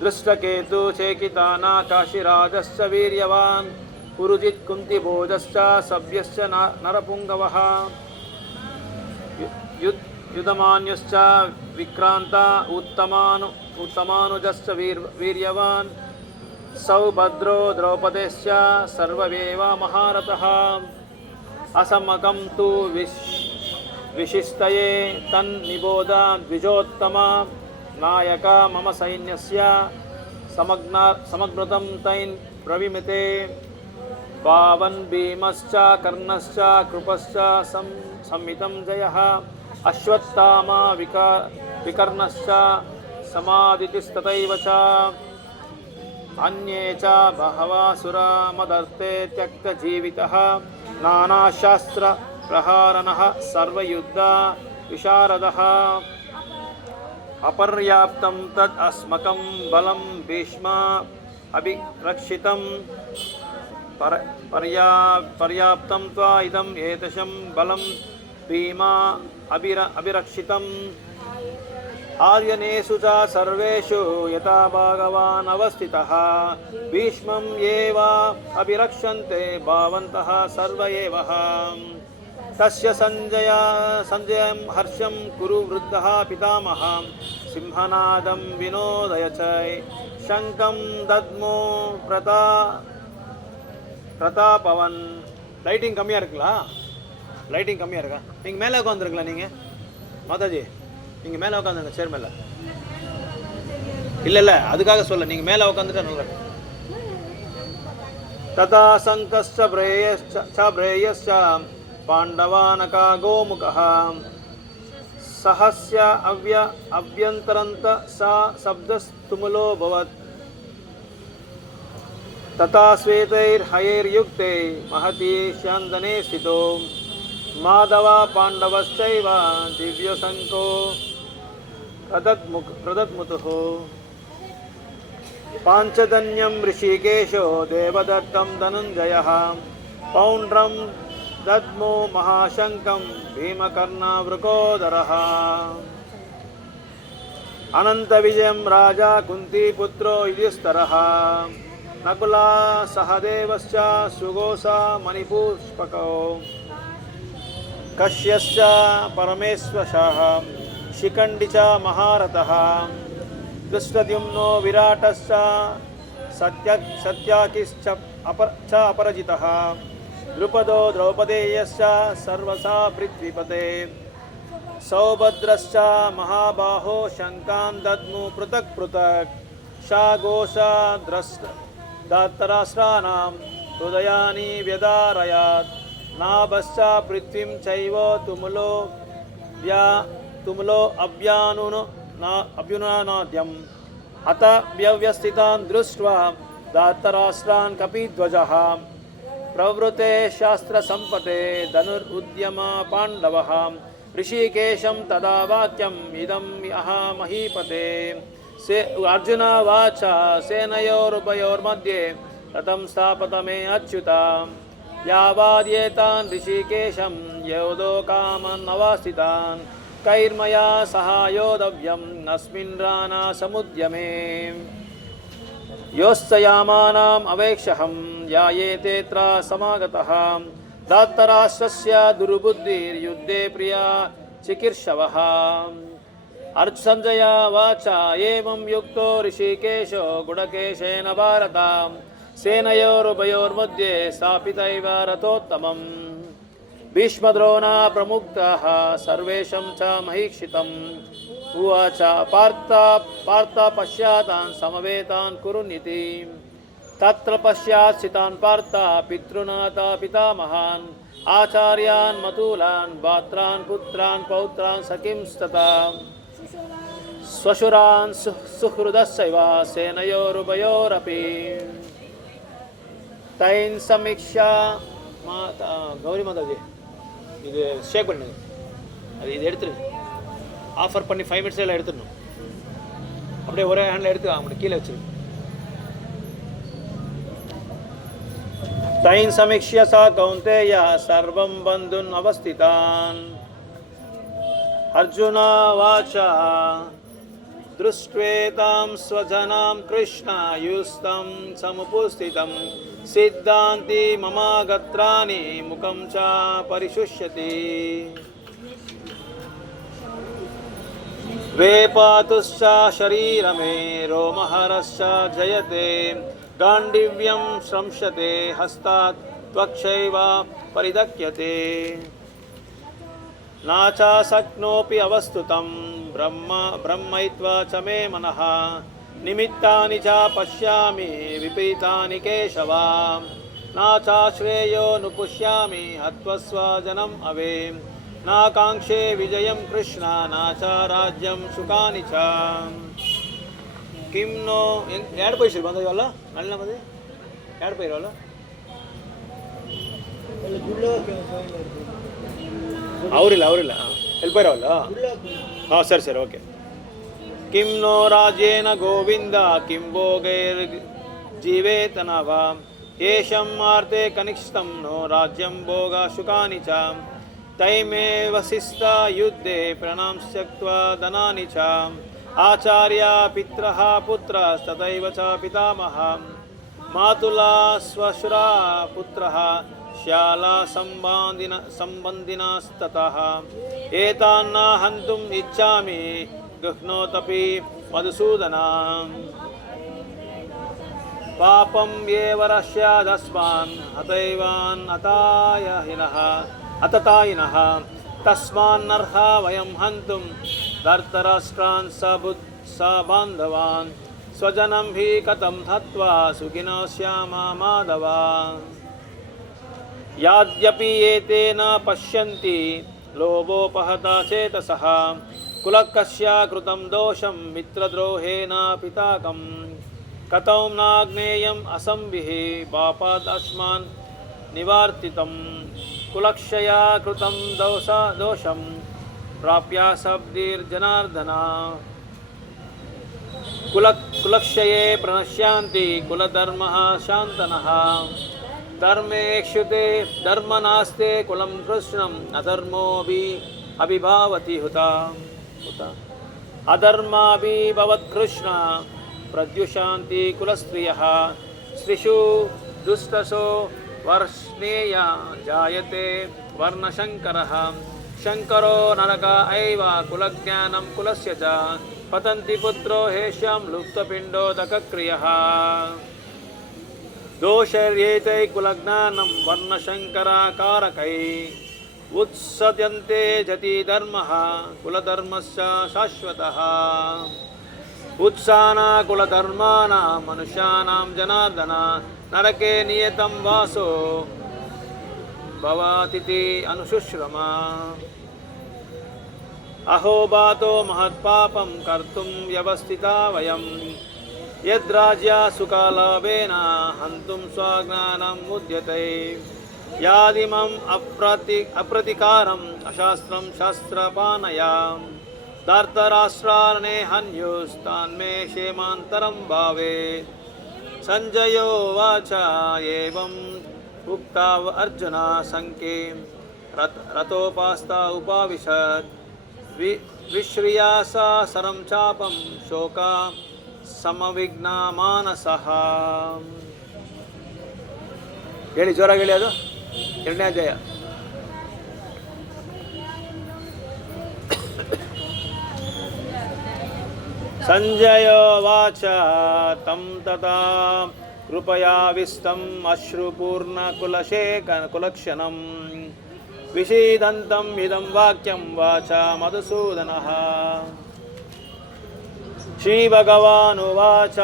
ದೃಷ್ಟಕೇತು ಚೇಕಿತಾನ ಕಾಶಿರಾಜಶ್ಚ ವೀರ್ಯವಾನ್. ಪುರುಜಿತ್ ಕುಂತಿಭೋಜಶ್ಚ ಸಭ್ಯಶ್ಚ ನರಪುಂಗವಃ. ಯುಧಮಾನ್ಯಶ್ಚ ವಿಕ್ರಾಂತ ಉತ್ತಮಾನುಜಶ್ಚ ವೀರ್ಯವಾನ್. ಸೌಭದ್ರೋ ದ್ರೌಪದೇಶ್ಚ ಸರ್ವವೇವ ಮಹಾರಥಃ. ಅಸಮ್ಮಕಂ ತು ವಿಶಿಷ್ಟಯೇ ತನ್ನಿಬೋಧ ದ್ವಿಜೋತ್ತಮ. ನಾಯಕ ಮಮ ಸೈನ್ಯಸ್ಯ ಸಮಗ್ನತಂ ತೈನ್ ಪ್ರವಿಮಿತೆ. ಪಾವನ್ ಭೀಮಶ್ಚ ಕರ್ಣಶ್ಚ ಕೃಪಶ್ಚ ಸಂಹಿತಂ ಜಯಃ. ಅಶ್ವತ್ಥಾಮ ವಿಕರ್ಣಶ್ಚ ಸಮಾದಿತಿಸ್ತತೈವ ಚ. ಅನ್ಯೇ ಚ ಬಹವಾಸುರಾ ಮದರ್ತೆ ತ್ಯಕ್ತ ಜೀವಿತಃ. ನಾನಾಶಾಸ್ತ್ರ ಪ್ರಹಾರನಃ ಸರ್ವಯುದ್ಧ ವಿಶಾರದಃ. ಅಪರ್ಯಾಪ್ತಂ ತದ್ ಅಸ್ಮಕಂ ಬಲಂ ಭೀಷ್ಮ ಅಭಿರಕ್ಷಿತಂ. ಪರ್ಯಾಪ್ತಂ ತ್ವಾ ಇದಂ ಏತಶಂ ಬಲಂ ಭೀಮಾ ಅಭಿರಕ್ಷಿತಂ. ಆರ್ಯನೇಷು ಚ ಸರ್ವೇಷು ಯಥಾ ಭಗವಾನ್ ಅವಸ್ಥಿತಃ. ಭೀಷ್ಮಂ ಏವ ಅಭಿರಕ್ಷಂತೆ ಭಾವಂತಃ ಸರ್ವ ಏವ. ತಸ್ಯ ಸಂಜಯಂ ಹರ್ಷಂ ಕುರು ವೃದ್ಧಃ ಪಿತಾಮಹ. ಸಿಂಹನಾದಂ ವಿನೋದಯ ಚ ಶಂಕಂ ದದ್ಮೋ பிரதாபவன். லைட்டிங் கம்மியாக இருக்குங்களா? லைட்டிங் கம்மியாக இருக்கா? நீங்கள் மேலே உட்காந்துருங்களா? நீங்கள் மாதாஜி நீங்கள் மேலே உட்காந்துருங்க சேர் மேலே. இல்லை அதுக்காக சொல்ல, நீங்கள் மேலே உட்காந்துட்டா நல்லா இருக்கும். ததா சங்கஸ்ச பிரேயஸ்ச பாண்டவானகா கோமுகः. சஹஸ்ய அவ்யந்தரந்த ச சப்தஸ்துமுலோ பவத். तथा श्वेतैर्हयैर्युक्ते महती स्यन्दने स्थितो माधव पाण्डवश्चैव दिव्यशङ्को प्रदद्मुतुः पाञ्चजन्यं ऋषिकेशो देवदत्तं धनञ्जयः पौण्ड्रं दद्मो महाशङ्कं भीमकर्णावृकोदरः अनन्तविजयं राजा कुन्तीपुत्रो युधिष्ठिरः नकुला सहदेवश्च सुघोषा मणिपुष्पको कश्यश्च परमेश्वरः शिखण्डी च महारथः दृष्टद्युम्नो विराटश्च सत्याकिश्च अपराजितः द्रुपदो द्रौपदेयश्च सर्वसा पृथ्वीपते सौभद्रश्च महाबाहो शङ्कान् दद्मु पृथक् पृथक् शाघोषा दातराष्ट्राणां हृदयानि व्यदारयात् नाभश्च पृथ्वीं चैव तुमुलो अभ्युनाद्यम् अत व्यवस्थितान् दृष्ट्वा दातराष्ट्रान् कपिध्वजः प्रवृते शास्त्रसम्पते धनुरुद्यम पाण्डवः ऋषिकेशं तदा वाक्यम् इदम् महीपते अर्जुन वाच सेनयोरुभयोर्मध्ये रथं स्थापत मे अच्युता यावाद्येतान् ऋषिकेशं योधो कामन् अवस्थितान् कैर्मया सहायोधव्यम् अस्मिन् रानासमुद्यमे योत्सयामानाम् अवेक्षहं यायेतेऽत्र समागतः दातराष्ट्रस्य दुर्बुद्धिर्युद्धे प्रिया चिकीर्षवः अर्जुनञ्जय वाच एवं युक्तो ऋषिकेशो गुडकेशेन भारत सेनयोरुभयोर्मध्ये स्थापितैव रथोत्तमम् भीष्मद्रोणा प्रमुक्ताः सर्वेषां च महीक्षितम् उवाच पार्थ पश्चातान् समवेतान् कुरुनिति तत्र पश्चात् स्थितान् पार्थ पितॄणां पितामहान् आचार्यान् मतूलान् भ्रात्रान् पुत्रान् पौत्रान् सखींस्तथा स्वशुरान् सुहृदस्यैव सेनयोरुभयोरपि तैन् समीक्षा கௌரி மாதாஜி இது ஷேக் பண்ணுங்க அது இது எடுத்துருங்க ஆஃபர் பண்ணி 5 மினிட்ஸ் எல்லாம் எடுத்துடணும் அப்படியே ஒரே ஹேண்டில் எடுத்து அவங்களுக்கு கீழே வச்சிருங்க तैन् समीक्ष्य सा कौन्तेय सर्वं बन्धुन् अवस्थितान् अर्जुन वाच दृष्ट्वेतां स्वजनां कृष्णायुस्तं समुपस्थितं सिद्धान्ति ममागत्राणि मुखं च परिशुष्यति वेपातुश्च शरीरमे रोमहरश्च जयते गाण्डिव्यं श्रंशते हस्तात् त्वक्षैव परिदक्यते न च शक्नोपि अवस्तुतं ब्रह्मैत्वा च मे मनः निमित्तानि च पश्यामि विपरीतानि केशव न च श्रेयो नुपुष्यामि हत्वा स्वजनम् अवे न काङ्क्षे विजयं कृष्ण न च राज्यं सुखानि च किं नो याड पैसे बंद वाला नल्ला मध्ये याड पैर वाला ಅವರಿಲ್ಲ ಹೆಲ್ಪರ್ ಅವಲ್ಲ ಹಾಂ ಸರಿ ಓಕೆ किं नो राजेन गोविंद किं भोगैर्जीवेतन वा येषं मार्ते कनिष्ठं नो राज्यं भोगसुखानि च तैमेव शिस्ता युद्धे प्रणांस्यक्त्वा धनानि च आचार्या पित्रः पुत्रस्तथैव च पितामहः मातुला स्वशुरा पुत्रः श्याला सम्बन्धिनस्ततः एतान्न हन्तुम् इच्छामि गृह्णोतपि मधुसूदना पापं येव रस्यादस्मान् हतैवान् अततायिनः तस्मान्नर्हा वयं हन्तुं धर्तराष्ट्रान् स बान्धवान् स्वजनं हि कथं हत्वा सुखिनो स्यामा माधव याद्यपि एते न पश्यन्ति लोभोपहता चेतसः कुलकस्य कृतं दोषं मित्रद्रोहेण पिताकम् कथं नाग्नेयम् असंविः पापादस्मान् निवार्तितं कुलक्षया कृतं दोषं प्राप्य शब्दिर्जनार्दन कुलक्षये प्रणश्यन्ति कुलधर्मः शान्तनः धर्मेक्षुते धर्म नास्ते कुलं कृष्णम् अधर्मोऽपि अभिभावति हुता अधर्माभिभवत् कृष्ण प्रद्युषान्ति कुलस्त्रियः स्त्रीषु दुष्टसो वर्ष्णेय जायते वर्णशङ्करः शङ्करो नरक एव कुलज्ञानं कुलस्य च पतन्ति पुत्रो हेष्यां लुप्तपिण्डोदकक्रियः दोषर्येते कुलज्ञानं वर्णशङ्कराकारकै उत्सद्यन्ते जति धर्मः कुलधर्मस्य शाश्वतः उत्साना कुलधर्माणां मनुष्याणां जनार्दन नरके नियतं वासो भवतीति अनुशुश्रमा अहोबातो महत्पापं कर्तुं व्यवस्थिता वयं यद्राज्या सुखालाभेन हन्तुं स्वज्ञानं मुद्यते यादिमम् अप्रतिकारम् अशास्त्रं शास्त्रपानयां धार्तराष्ट्रारणे हन्युस्तान्मे क्षेमान्तरं भावेत् संजयो वाच एवम् उक्ता अर्जुन शङ्के रथोपास्ता उपाविशत् विश्रिया सा सरं चापं शोका समविघ्ना मानसः ಹೇಳಿ ಜೋರಾಗಿ ಹೇಳಿ ಅದು 2ನೇ ಅಧ್ಯಾಯ ಸಂಜಯ ವಾಚ ತಂ ತಥಾ ಕೃಪಯಾವಿಸ್ತಂ ಅಶ್ರುಪೂರ್ಣ ಕುಲಕ್ಷಣಂ ವಿಷೀದಂತಂ ಇದಂ ವಾಕ್ಯಂ ವಾಚ ಮಧುಸೂದನಃ ಶ್ರೀಭಗವಾನುವಾಚ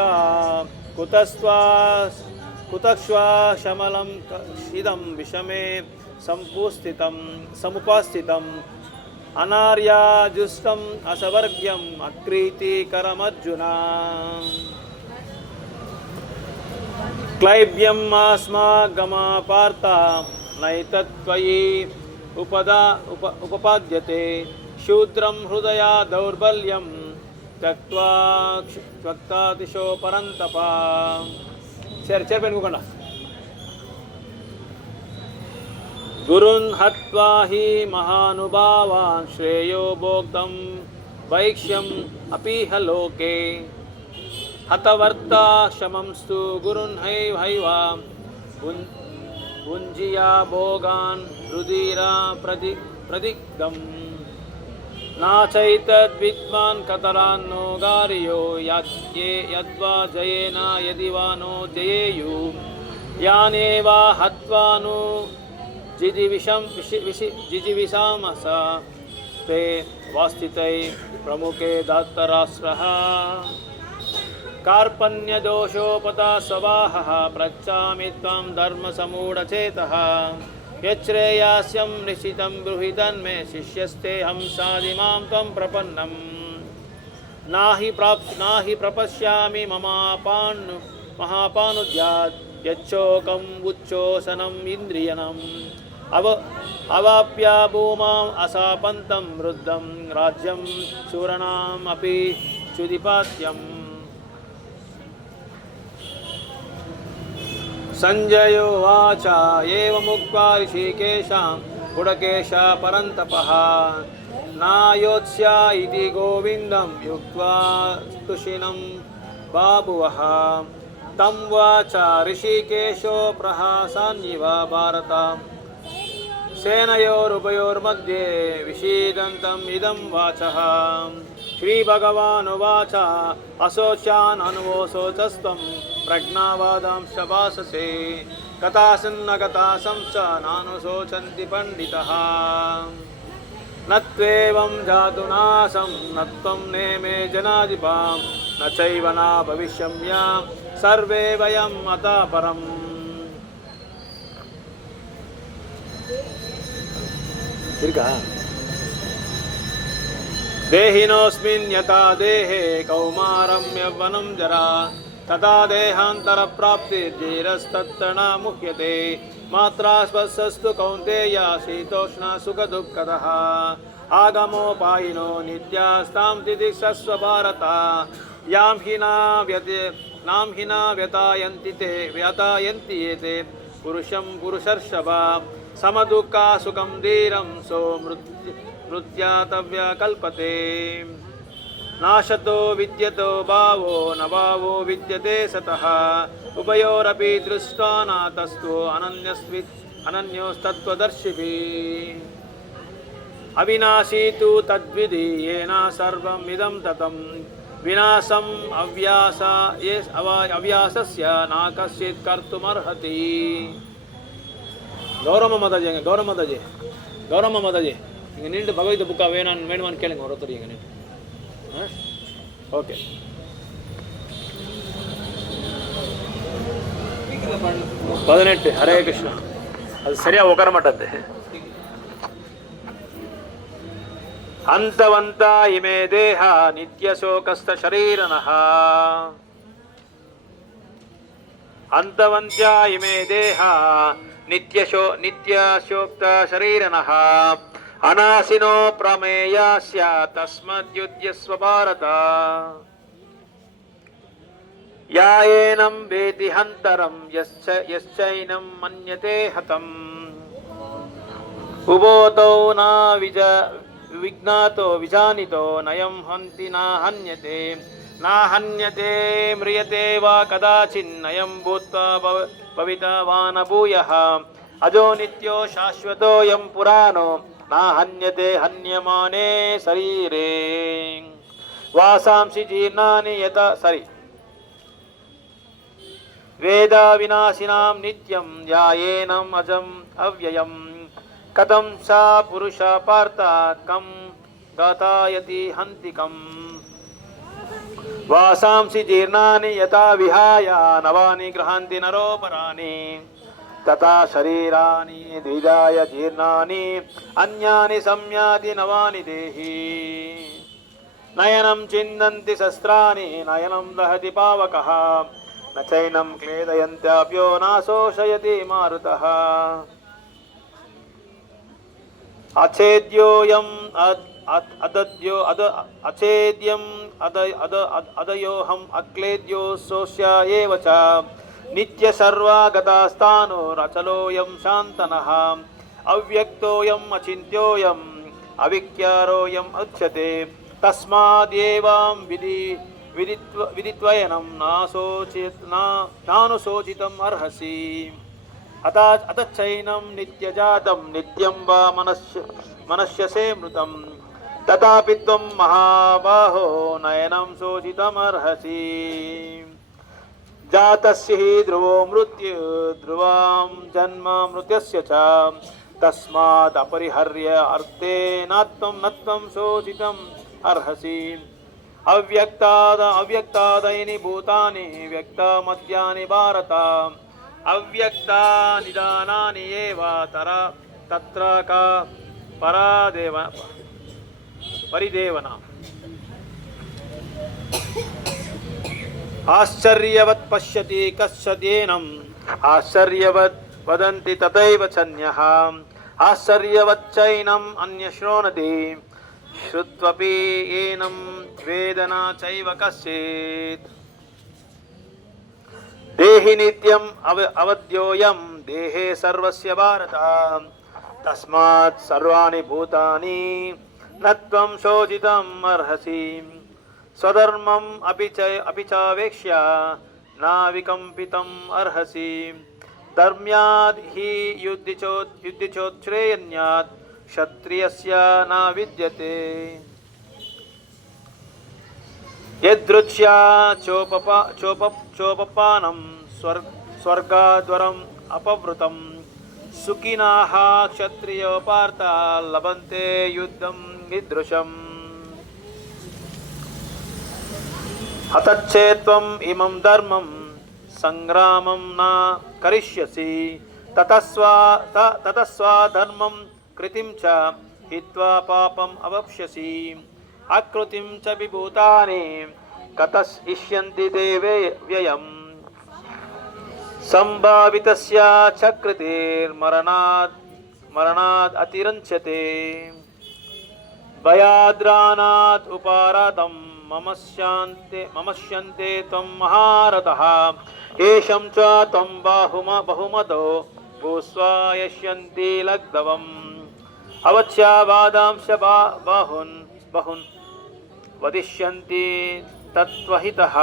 ಕುತಶ್ವಾ ಶಮಲಂ ಇದಂ ವಿಷಮೇ ಸಮುಪಸ್ಥಿತಂ ಅನಾರ್ಯಾಜುಷ್ಟಂ ಅಸವರ್ಗ್ಯಂ ಅಕ್ರೀತಿಕರಮರ್ಜುನ ಕ್ಲೈಬ್ಯಂ ಆಸ್ಮಾಗಮಪಾರ್ಥ ನೈತತ್ವಯಿ ಉಪಪಾದ್ಯತೆ ಶೂದ್ರಂ ಹೃದಯ ದೌರ್ಬಲ್ಯಂ ತ್ಯಕ್ತಾತಿಶೋ ಪರಂತಪ ಚೇರ್ ಬೆನ್ಕೊಂಡ ಗುರುನ್ ಹತ್ವಾ ಹಿ ಮಹಾನುಭಾವಾನ್ ಶ್ರೇಯೋ ಭೋಕ್ತಂ ವೈಕ್ಷ್ಯಂ ಅಪೀಹ ಲೋಕೆ ಹತವರ್ತ ಶಮಂಸ್ತು ಗುರುನ್ ಹೈವ ಭುಂಜಿಯಾ ಭೋಗಾನ್ ರುಧಿರ ಪ್ರದಿಗ್ಧಂ ನಾಚೈತದ್ವಿದ್ವಾನ್ ಕತರಾನ್ನೋ ಗಾರ್ಯೋ ಯದ್ವಾ ಜಯೇನ ಯದಿವಾ ನೋ ಜಯೇಯು ಯಾನೇವಾ ಹತ್ವಾನು ಜಿಜಿವಿಷಾಮಸ ते वास्तितै प्रमुखे धार्तराष्ट्रः कार्पण्यदोषोपता सवाहः प्रच्छामि त्वां धर्मसमूढचेतः यच्छ्रेयास्यं निश्चितं ब्रूहि तन्मे शिष्यस्तेऽहं साधिमां त्वं प्रपन्नम् नाहि प्रपश्यामि महापानुद्यात् यच्छोकम् उच्छोषणम् इन्द्रियणम् अवाप्य भूमाम् असापन्तं वृद्धं राज्यं शूराणाम् अपि चुदिपात्यम् संजय उवाच एवमुक्त्वा ऋषिकेशं पुडकेशः परन्तपः नायोत्स्य इति गोविन्दं युक्त्वा स्तुषिणं बाभुवः तं वाच ऋषिकेशो प्रहासान्निव भारत सेनयोरुभयोर्मध्ये विषीदन्तम् इदं वाचः श्रीभगवानुवाच अशोच्यान् अनुवोशोचस्त्वं प्रज्ञावादांश्च भाषसे कथासन्न कथासंश्च नानुशोचन्ति पण्डितः न त्वेवं जातु नासं न त्वं नेमे जनाधिपां न चैव न भविष्यम्या सर्वे वयम् अतः परम् देहिनोऽस्मिन् यथा देहे कौमारं यौवनं जरा तथा देहान्तरप्राप्तिर्धीरस्तत्र न मुह्यते मात्रा स्पर्शस्तु कौन्तेय शीतोष्ण सुखदुःखदः आगमोपायिनो नित्यास्तां तितिक्षस्व भारत यां हि न व्यतायन्ति एते पुरुषं पुरुषर्षभ समदुःखा सुखं धीरं सो मृत्यातव्य कल्पते नाशतो विद्यतो भावो न भावो विद्यते सतः उभयोरपि दृष्ट्वा न तस्तु अनन्योस्तत्त्वदर्शिभिः अविनाशी तु तद्विधि येन सर्वम् इदं ततं विनाशम् अव्यासस्य न कश्चित् कर्तुमर्हति கௌரவ மாதாஜி இங்கே நின்று பகவத் புக்கா வேணுமான்னு கேளுங்க ஒருத்தர் இங்கே நின்று ஓகே 18 ஹரே கிருஷ்ணா அது சரியா உட்கார மாட்டேது ಅಂತವಂತ ಇಮೇ ದೇಹ ನಿತ್ಯ ಶೋಕಸ್ಥ ಶರೀರನಃ ಅಂತವಂತ್ಯ ಇಮೇ ದೇಹ ನಿತ್ಯ ಶೋಕ್ತ ಶರೀರನಃ ಅನಾಸಿನೋ ಪ್ರಮೇಯಸ್ಯ ತಸ್ಮದ್ಯುಧ್ಯಸ್ವ ಭಾರತ ಯಾಯೇನಂ ವೇತಿ ಹಂತರಂ ಯಶ್ಚೈನಂ ಮನ್ಯತೆ ಹತಂ ಉಭೋತೌ ನ ವಿಜ್ಞಾತೋ ವಿಜಾನಿತೋ ನಯಂ ಹಂತಿ ನ ಹನ್ಯತೆ ಮ್ರಿಯತೆ ವಾ ಕದಾಚಿನ್ನಯಂ ಭೂತ್ವಾ ಭವಿತವಾನ ಭೂಯಃ ಅಜೋ ನಿತ್ಯೋ ಶಾಶ್ವತೋಯಂ ಪುರಾಣೋ ನ ಹನ್ಯತೆ ಹನ್ಯಮಾನೇ ಶರೀರೇ ವಾಸಾಂಸಿ ಜೀರ್ಣಾನಿ ವೇದ ವಿನಾಶಿನಾಂ ನಿತ್ಯಂ ಯಾಯೇನಂ ಅಜಂ ಅವ್ಯಯಂ ಕಥಂ ಸಾ ಪುರುಷ ಪಾರ್ಥ ಕಂ ಗಾತಾಯತಿ ಹಂತಿಕಂ ವಾಸಾಂಸಿ ಜೀರ್ಣಾನಿ ಯಥಾ ವಿಹಾಯ ನವಾನಿ ಗೃಹಾಂತಿ ನರೋಪರಾಣಿ ತಥಾ ಶರೀರಾಣಿ ದ್ವಿಜಾಯ ಜೀರ್ಣಾನಿ ಅನ್ಯಾನಿ ಸಂಯಾತಿ ನವಾನಿ ದೇಹಿ ನಯನಂ ಚಿನ್ನಂತಿ ಶಸ್ತ್ರಾಣಿ ನಯನಂ ದಹತಿ ಪಾವಕಃ ನ ಚೈನಂ ಕ್ಲೇದಯಂತ್ಯಾಪ್ಯೋ ನಾಶೋಷಯತಿ ಮಾರುತಃ ಅಛೇದ್ಯೋಯಂ ಅದಯೋಹಂ ಅಕ್ಲೇದ್ಯೋ ಸೋಷ್ಯ ಏವ ಚ ನಿತ್ಯ ಸರ್ವಾಗತಸ್ಥಾನೋ ರಚಲೋಯಂ ಶಾಂತನಃ ಅವ್ಯಕ್ತೋಯಂ ಅಚಿಂತ್ಯೋಯಂ ಅವಿಕ್ಯಾರೋಯಂ ಉಚ್ಯತೆ ತಸ್ಮಾದೇವಾಂ ವಿದಿತ್ವಯನಂ ನಾನುಶೋಚಿತಂ ಅರ್ಹಸಿ ಅತಚ್ಚೈನಂ ನಿತ್ಯಜಾತಂ ನಿತ್ಯಂ ವಾ ಮನಶ್ಯಸೇ ಮೃತಂ ತಥಾಪಿ ತ್ವಂ ಮಹಾಬಾಹೋ ನಯನಂ ಶೋಚಿತಮರ್ಹಸಿ ಜಾತಸ್ಯ ಹಿ ಧ್ರುವೋ ಮೃತ್ಯು ಧ್ರುವಾಂ ಜನ್ಮ ಮೃತ್ಯಸ್ಯ ಚ ತಸ್ಮಾತ್ ಅಪರಿಹರ್ಯ ಅರ್ಥೇನಾತ್ವಂ ಶೋಚಿತಂ ಅರ್ಹಸಿ ಅವ್ಯಕ್ತಾದೈನಿ ಭೂತಾನಿ ವ್ಯಕ್ತ ಮಧ್ಯಾನಿ ಭಾರತ ಅವ್ಯಕ್ತ ನಿಧಾನಾನಿ ಏವ ತತ್ರ ಕ ಪರಿದೇವನ ಆಶ್ಚರ್ಯವತ್ ಪಶ್ಯತಿ ಕಶ್ಚಿದೇನಂ ಆಶ್ಚರ್ಯವತ್ ವದಂತಿ ತಥೈವ ಚನ್ಯಃ ಆಶ್ಚರ್ಯವಚ್ಚೈನಂ ಅನ್ಯ ಶೃಣೋತಿ ಶ್ರುತ್ವಪಿ ಏನಂ ವೇದನ ಚೈವ ಕಶ್ಚಿತ್ ದೇಹಿ ನಿತ್ಯಂ ಅವಧ್ಯೋಯಂ ದೇಹೇ ಸರ್ವಸ್ಯ ಭಾರತ ತಸ್ಮಾತ್ ಸರ್ವಾಣಿ ಭೂತಾನಿ ನ ತ್ವಂ ಶೋಚಿತಂ ಅರ್ಹಸಿ ಸ್ವಧರ್ಮಂ ಅಪಿ ಚಾವೇಕ್ಷ್ಯ ನ ವಿಕಂಪಿತಂ ಅರ್ಹಸಿ ಧರ್ಮ್ಯಾದ್ ಹಿ ಯುದ್ಧಿಚೋಚ್ಛ್ರೇಯನ್ಯಾತ್ ಕ್ಷತ್ರಿಯಸ್ಯ ನ ವಿದ್ಯತೆ ಯದೃಚ್ಛ್ಯಾ ಚೋಪಪಾನಂ ಸ್ವರ್ಗಾದ್ವರಂ ಅಪವೃತಂ ಸುಖಿನಃ ಕ್ಷತ್ರಿಯೋ ಪಾರ್ಥ ಲಭಂತೆ ಯುದ್ಧಂ ಈದೃಶಂ ಹತಚ್ಛೇತ್ವಂ ಇಮಂ ಧರ್ಮಂ ಸಂಗ್ರಾಮಂ ನ ಕರಿಷ್ಯಸಿ ತತಸ್ವ ಧರ್ಮಂ ಕೃತಿಂ ಚ ಹಿತ್ವಾ ಪಾಪಂ ಅವಪ್ಸ್ಯಸಿ ಅಕೃತಿಂ ಚ ವಿಭೂತಾನಿ कतस् इष्यन्ति ते व्ययम् संभावितस्य चकृतिर्मरणात् अतिरञ्चते भयाद्राणात् उपारातं ममस्यन्ते त्वं महारथः येषं च त्वं बहुमतो भूस्वा यष्यन्ति लग्धवम् अवच्यावादांश बाहुन् वदिष्यन्ति तत्त्वहितः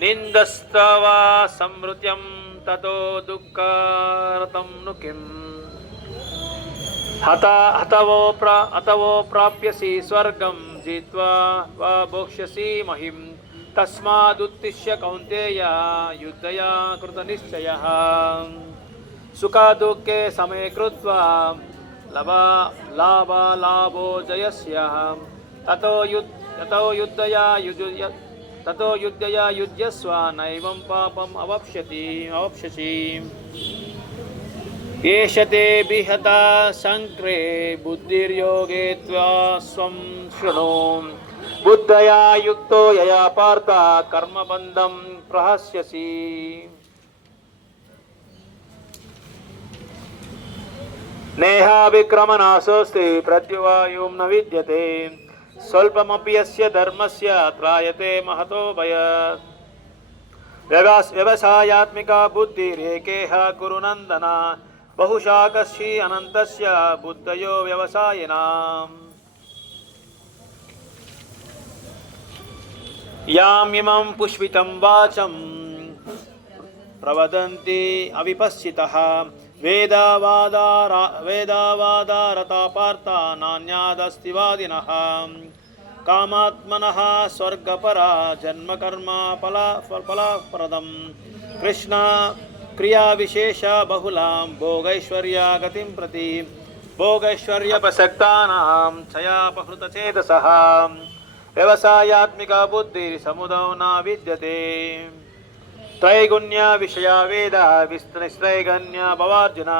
निन्दस्तवा संहृत्यं ततो दुःखरतं नु किम् हतवो प्राप्यसि स्वर्गं जित्वा वा भोक्ष्यसि महिं तस्मादुत्तिष्य कौन्तेय युद्धया कृतनिश्चयः सुखदुःखे समे कृत्वा लाभो जयस्य ततो युद्धया युज्यस्व नैवं पापम् अवप्स्यसि एष ते बिहता शङ्क्रे बुद्धिर्योगे त्वा स्वं शृणु बुद्धया युक्तो यया पार्थ कर्मबन्धं प्रहस्यसि नेहा विक्रमनाशोऽस्ति प्रत्युवायुं न विद्यते स्वल्पमपि यस्य धर्मस्य त्रायते महतो भयात् व्यवसायात्मिका बुद्धिरेकेह कुरु नन्दन बहुशाकस्य अनन्तस्य बुद्धयो व्यवसायिनाम् याम् इमं पुष्पितं वाचं प्रवदन्ति अविपश्चितः वेदावादारता पार्था नान्यादस्ति वादिनः कामात्मनः स्वर्गपरा जन्मकर्म फलप्रदं कृष्ण क्रियाविशेष बहुलां भोगैश्वर्या गतिं प्रति भोगैश्वर्यप्रसक्तानां क्षयापहृतचेतसः व्यवसायात्मिका बुद्धिर्समुदौ न विद्यते त्रैगुण्य विषया वेद निस्त्रैगण्य भवार्जुन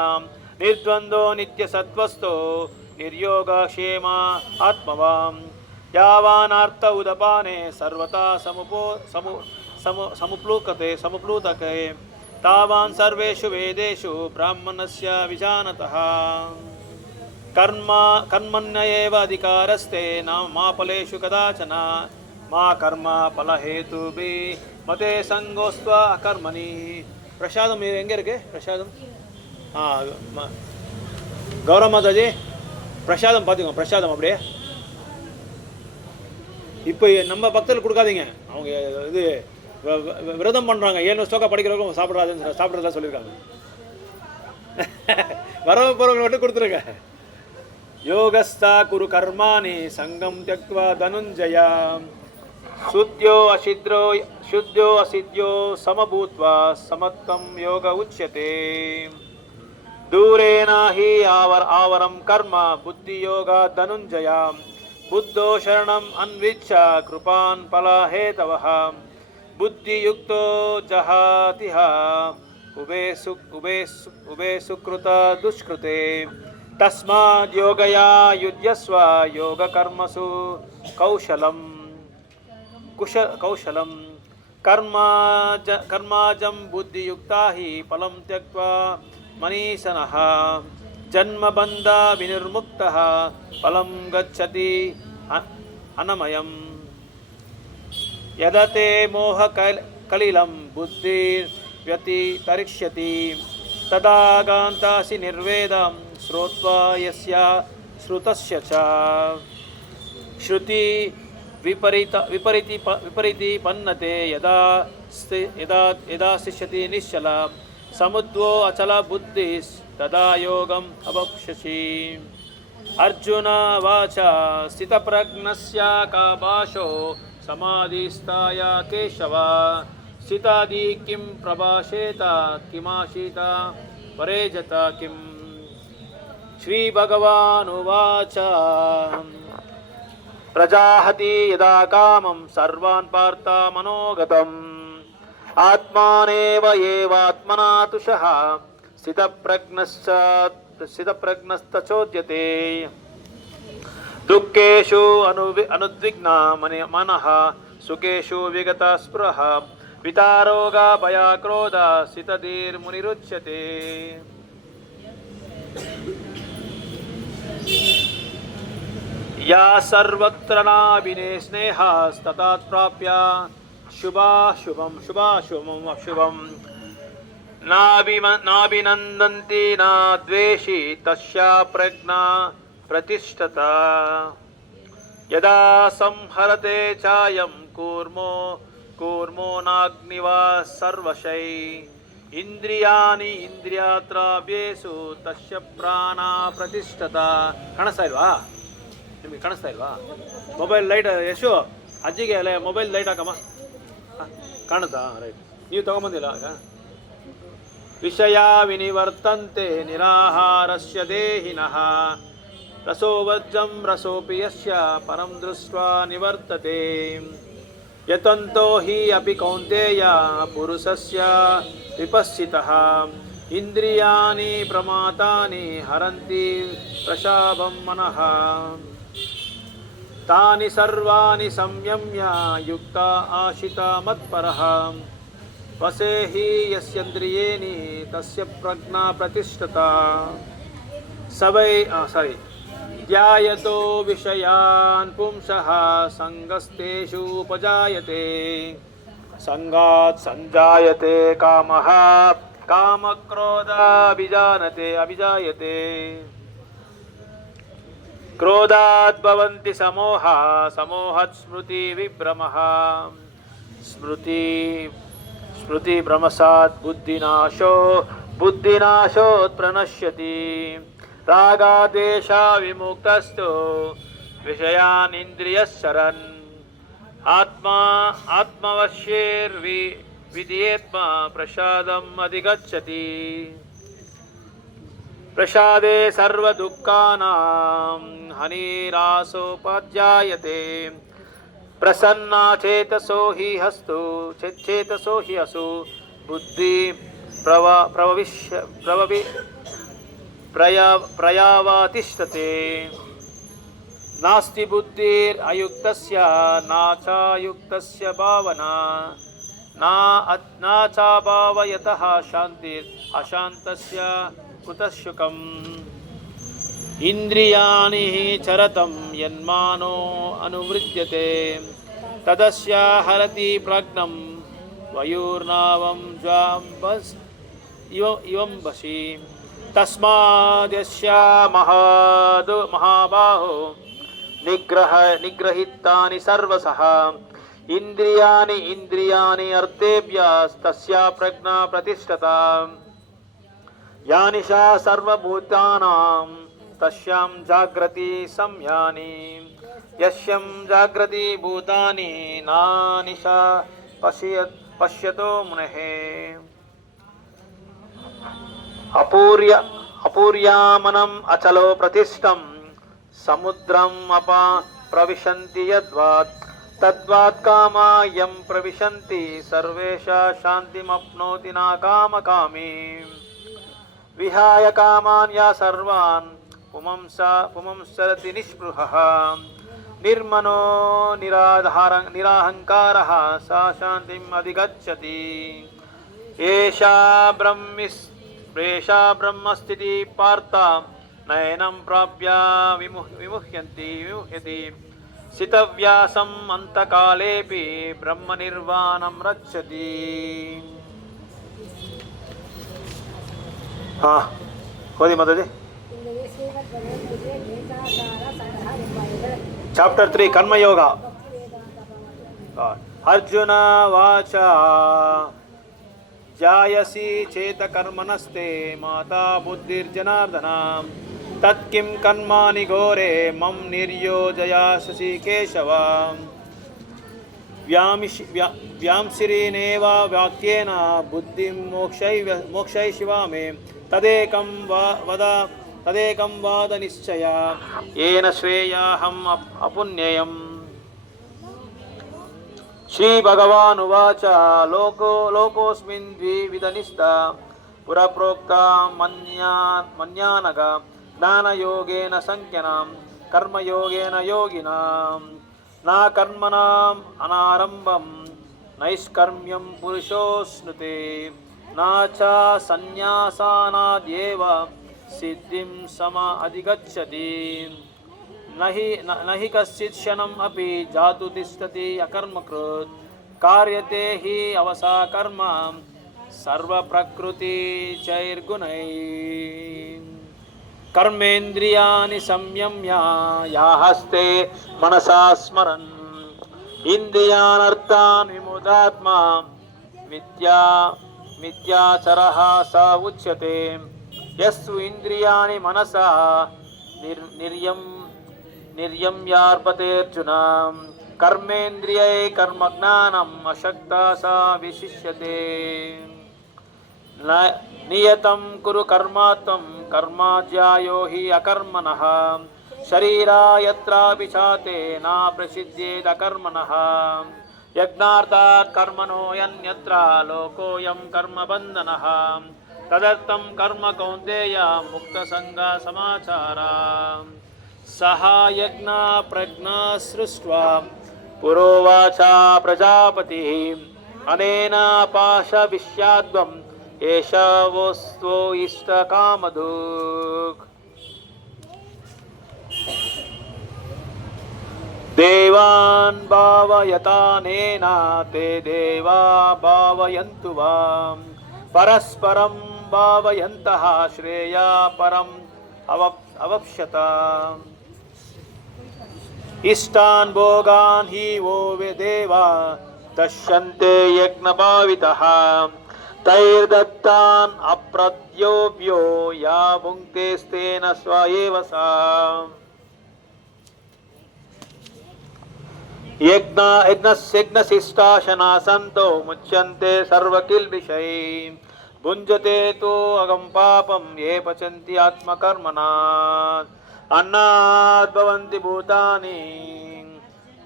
निर्द्वन्द्वो नित्यसत्त्वस्थो निर्योगक्षेम आत्मवान् यावानार्थ उदपाने सर्वथा समुप्लूतके तावान् सर्वेषु वेदेषु ब्राह्मणस्य विजानतः कर्मण्य एव अधिकारस्ते न मा फलेषु कदाचन मा कर्म फलहेतुभिः मते संगोस्त्व अकर्मणि பிரசாதம் எங்கே இருக்கு பிரசாதம் கௌரவ மாதாஜி பிரசாதம் பார்த்துக்கோங்க பிரசாதம் அப்படியே இப்போ நம்ம பக்தர்கள் கொடுக்காதீங்க அவங்க இது விரதம் பண்ணுறாங்க 7 ஸ்லோகா படிக்கிறவங்க சாப்பிட்றதா சொல்லியிருக்காங்க வரவு போகிறவங்க மட்டும் கொடுத்துருங்க யோகஸ்தா குரு கர்மாணி சங்கம் त्यक्त्वा धनुञ्जय शुद्धो असिद्ध्यो समभूत्वा समत्वं योग उच्यते दूरेण हि आवरं कर्म बुद्धियोग धनुञ्जय बुद्धो शरणम् अन्विच्छ कृपान् फलहेतवः बुद्धियुक्तो जहातिह उभे सुकृत दुष्कृते तस्माद् योगया युज्यस्व योगकर्मसु कौशलं कर्माजं बुद्धियुक्ता हि फलं त्यक्त्वा मनीषिणः जन्मबन्ध विनिर्मुक्तः फलं गच्छति अनमयम् यदते मोहकलिलं बुद्धिर्व्यतितरिष्यति तदा गान्तासि निर्वेदं श्रोत्वा यस्य श्रुतस्य च श्रुति विपरीति पन्नते यदा शिष्यति निश्चला समुद्वो अचल बुद्धिस्तदा योगम् अवप्स्यसि अर्जुन वाच स्थितप्रज्ञस्य का भाषो समाधिस्थाय केशव स्थितादि किं प्रभाषेत किमाशीत परेजत किम् श्रीभगवानुवाच प्रजाहति यदा कामं सर्वान् पार्थ मनोगतम् आत्मानेव एवात्मना तुषः स्थितप्रज्ञस्तचोद्यते दुःखेषु अनुद्विग्ना मनः सुखेषु विगता स्पृह वितारोगा भया क्रोध सितधीर्मुनिरुच्यते। या सर्वत्र नाभिने स्नेहास्ततात् प्राप्य शुभाशुभं शुभाशुभम् अशुभम् नाभिनन्दन्ति न द्वेषि तस्या प्रज्ञा प्रतिष्ठता। यदा संहरते चायं कूर्मो नाग्निवा सर्वशै इंद्रियाणि इंद्रियात्राव्येषु तस्य प्राणा प्रतिष्ठता। ಕಾಣಿಸ್ತಾ ಇಲ್ವಾ ನಿಮಗೆ? ಕಾಣಿಸ್ತಾ ಇಲ್ವಾ? ಮೊಬೈಲ್ ಲೈಟ್ ಯಶು ಅಜ್ಜಿಗೆ ಅಲ್ಲ ಮೊಬೈಲ್ ಲೈಟ್ ಹಾಕಮ್ಮ. ಕಾಣುತ್ತಾ? ರೈಟ್. ನೀವು ತಗೊಂಬಂದಿಲ್ಲ ಆಗ? ವಿಷಯ ವಿನಿವರ್ತಂತೆ ನಿರಾಹಾರಸ್ಯ ದೇಹಿನಃ ರಸೋವಜ್ಜಂ ರಸೋಪಿ ಯಸ್ಯ ಪರಂ ದೃಷ್ಟ್ವಾ ನಿವರ್ತತೆ ಯತಂತೋ ಹಿ ಅಪಿ ಕೌಂತೆಯ ಪುರುಷಸ್ಯ ವಿಪಸ್ಸಿತಃ ಇಂದ್ರಿಯಾಣಿ ಪ್ರಮಾತಾನಿ ಹರಂತಿ ಪ್ರಶಾಭಂ ಮನಃ ತಾನಿ ಸರ್ವಾಣಿ ಸಂಯಮ್ಯ ಯುಕ್ತ ಆಶಿತ ಮತ್ಪರಃ ವಸೇಹಿ ಯಸ್ಯೇಂದ್ರಿಯೇಣಿ ತಸ್ಯ ಪ್ರಜ್ಞಾ ಪ್ರತಿಷ್ಠತಾ ಧ್ಯಾಯತೋ ವಿಷಯಾನ್ ಪುಂಸಃ ಸಂಗಸ್ತೇಷು ಉಪಜಾಯತೆ ಸಂಗಾತ್ ಸಂಜಾಯತೆ ಕಾಮಃ ಕಾಮಕ್ರೋಧಾಭಿಜಾಯತೆ ಕ್ರೋಧಾತ್ ಭವಂತಿ ಸಮೋಹ ಸಮೋಹಾತ್ ಸ್ಮೃತಿ ವಿಭ್ರಮಃ ಸ್ಮೃತಿ ಭ್ರಮಸಾತ್ ಬುದ್ಧಿನಾಶೋತ್ ಪ್ರಣಶ್ಯತಿ ರಾಗಾದೇಶ ವಿಮುಕ್ತಸ್ತು ವಿಷಯಾನಿಂದ್ರಿಯಶರನ್ ಆತ್ಮವಶ್ಯೇರ್ವಿದ್ಯೇತ್ಮ ಪ್ರಸಾದಂ ಅಧಿಗಚ್ಚತಿ ಪ್ರಸಾದೇ ಸರ್ವದುಃಖಾನಾಂ ಹನಿರಾಸೋಪಾಧ್ಯಾಯತೆ ಪ್ರಸನ್ನಾ ಚೇತಸೋ ಹಿ ಹಸು ಬುದ್ಧಿ ಪ್ರಯಾವಾತಿಷ್ಠತೆ ನಾಸ್ತಿ ಬುದ್ಧಿರ್ ಅಯುಕ್ತಸ್ಯ ನಾಚಾಯುಕ್ತಸ್ಯ ಭಾವನಾ ನಾಚಾಭಾವಯತಃ ಶಾಂತಿರ್ ಅಶಾಂತಸ್ಯ ಕುತಃ ಸುಖಂ ಇಂದ್ರಿಯಾಣಿ ಚರತಂ ಯನ್ಮಾನೋ ಅನುವೃದ್ಯತೆ ತದಸ್ಯ ಹರತಿ ಪ್ರಜ್ಞಂ ವಯೂರ್ನಾವಂ ಜ್ವಾಂಬಸ್ ಇವಂ ಬಸಿ ತಸ್ಮಾದ್ಯಸ್ಯ ಮಹಾಬಾಹೋ ನಿಗ್ರಹಿತಾನಿ ಸರ್ವಸಃ ಇಂದ್ರಿಯಾಣಿ ಅರ್ಥೇಭ್ಯಸ್ತಸ್ಯ ಪ್ರಜ್ಞಾ ಪ್ರತಿಷ್ಠತಾ ಯಾನಿಶಾ ಸರ್ವಭೂತಾನಾಂ ತಸ್ಯಾಂ ಜಾಗ್ರತಿ ಸಂಯಾನಿ ಯಸ್ಯಂ ಜಾಗ್ರತಿ ಭೂತಾನಿ ನಾನಿಶಾ ಪಶ್ಯತೋ ಮುನಃ ಅಪೂರ್ಯಾಮನಂ ಅಚಲೋ ಪ್ರತಿಷ್ಠಂ ಸಮುದ್ರಂ ಪ್ರವಿಶಂತಿ ಯದ್ವಾತ್ ತದ್ವಾತ್ ಕಾಮಾ ಯಂ ಪ್ರವಿಶಂತಿ ಸರ್ವೇಷ ಶಾಂತಿಮಪ್ನೋತಿ ನ ಕಾಮಕಾಮಿ ವಿಹಾಯ ಕಾಮಾನ್ ಯಾ ಸರ್ವಾನ್ ಪುಂಸರತಿ ನಿಸ್ಪೃಹಃ ನಿರ್ಮನೋ ನಿರಾಹಂಕಾರಃ ಸಾ ಶಾಂತಿಂ ಅಧಿಗಚ್ಚತಿ ಏಷಾ ಬ್ರಹ್ಮಸ್ಥಿತಿ ಪಾರ್ಥ ನಯನಂ ಪ್ರಾಪ್ಯ ವಿಮುಹ್ಯತಿ ಸಿತವ್ಯಾಸಂ ಅಂತಕಾಲೇಪಿ ಬ್ರಹ್ಮನಿರ್ವಾಣಂ ರಕ್ಷತಿ. ಓದಿ ಮಾತಾಡಿ. ಚಾಪ್ಟರ್ 3 ಕರ್ಮಯೋಗ. ಅರ್ಜುನ ವಾಚ ಜಾಯಸಿ ಚೇತ ಕರ್ಮನಸ್ತೆ ಮಾತಾ ಬುದ್ಧಿರ್ಜನಾರ್ದನ ತತ್ಕಿಂ ಕರ್ಮಾಣಿ ಘೋರೆ ಮಂ ನಿರ್ಯೋಜಯಾಸಸಿ ಕೇಶವ ವ್ಯಾಂಸಿರೇನೇವ ವಾಕ್ಯೇನ ಬುದ್ಧಿಂ ಮೋಕ್ಷಯಿಷ್ಯಾಮಿ ಮೇ ತದೇಕಂ ವಾದ ನಿಶ್ಚಯ ಯೇನ ಶ್ರೇಯಾಹಂ ಅಪುಣ್ಯಯಂ. ಶ್ರೀ ಭಗವಾನುವಾಚ ಲೋಕೋಸ್ಮಿನ್ ದ್ವಿವಿಧನಿಷ್ಠ ಪುರಪ್ರೋಕ್ತ ಮನ್ಯಾನಗ ಜ್ಞಾನಯೋಗೇನ ಸಂಖ್ಯನಾಂ ಕರ್ಮಯೋಗೇನ ಯೋಗಿನಾಂ न कर्मणाम् अनारम्भं नैष्कर्म्यं पुरुषोऽश्नुते न च सन्न्यासानाद्येव सिद्धिं अधिगच्छति न हि कश्चित् क्षणम् अपि जातु तिष्ठति अकर्मकृत् कार्यते हि अवसा कर्म सर्वप्रकृतिचैर्गुणैः कर्मेन्द्रियाणि संयम्य याहस्ते मनसा स्मरन् इन्द्रियानर्थान् विमुदात्मा मिथ्याचरः स उच्यते यस्सु इन्द्रियाणि मनसा निर्यम्यार्पतेऽर्जुन कर्मेन्द्रियै कर्मज्ञानम् अशक्ता सा विशिष्यते नियतं कुरु कर्मात्वं कर्माज्यायो हि अकर्मणः शरीरा यत्रापि चाते न प्रसिद्ध्येद अकर्मणः यज्ञार्थात् कर्मणो यन्यत्र लोकोऽयं कर्मबन्धनः तदर्थं कर्म कौन्तेय मुक्तसङ्गः समाचारः सः यज्ञा प्रज्ञा सृष्ट्वा पुरोवाच प्रजापतिः अनेन पाशविष्याद्वम् एषा वस्तु इष्टकामधुक् देवान् भावयतानेन ते देवा भावयन्तु वां परस्परं भावयन्तः श्रेया परम् अवप्स्यताम् इष्टान् भोगान् हि वो देवा दश्यन्ते यज्ञभावितः तैर्दत्तान् अप्रद्योभ्यो या भुङ्क्तेस्तेन स्व एव सा यज्ञशिष्टाशना सन्तो मुच्यन्ते सर्वकिल्बिषै भुञ्जते तु अगं पापं ये पचन्ति आत्मकर्मणा अन्नाद् भवन्ति भूतानि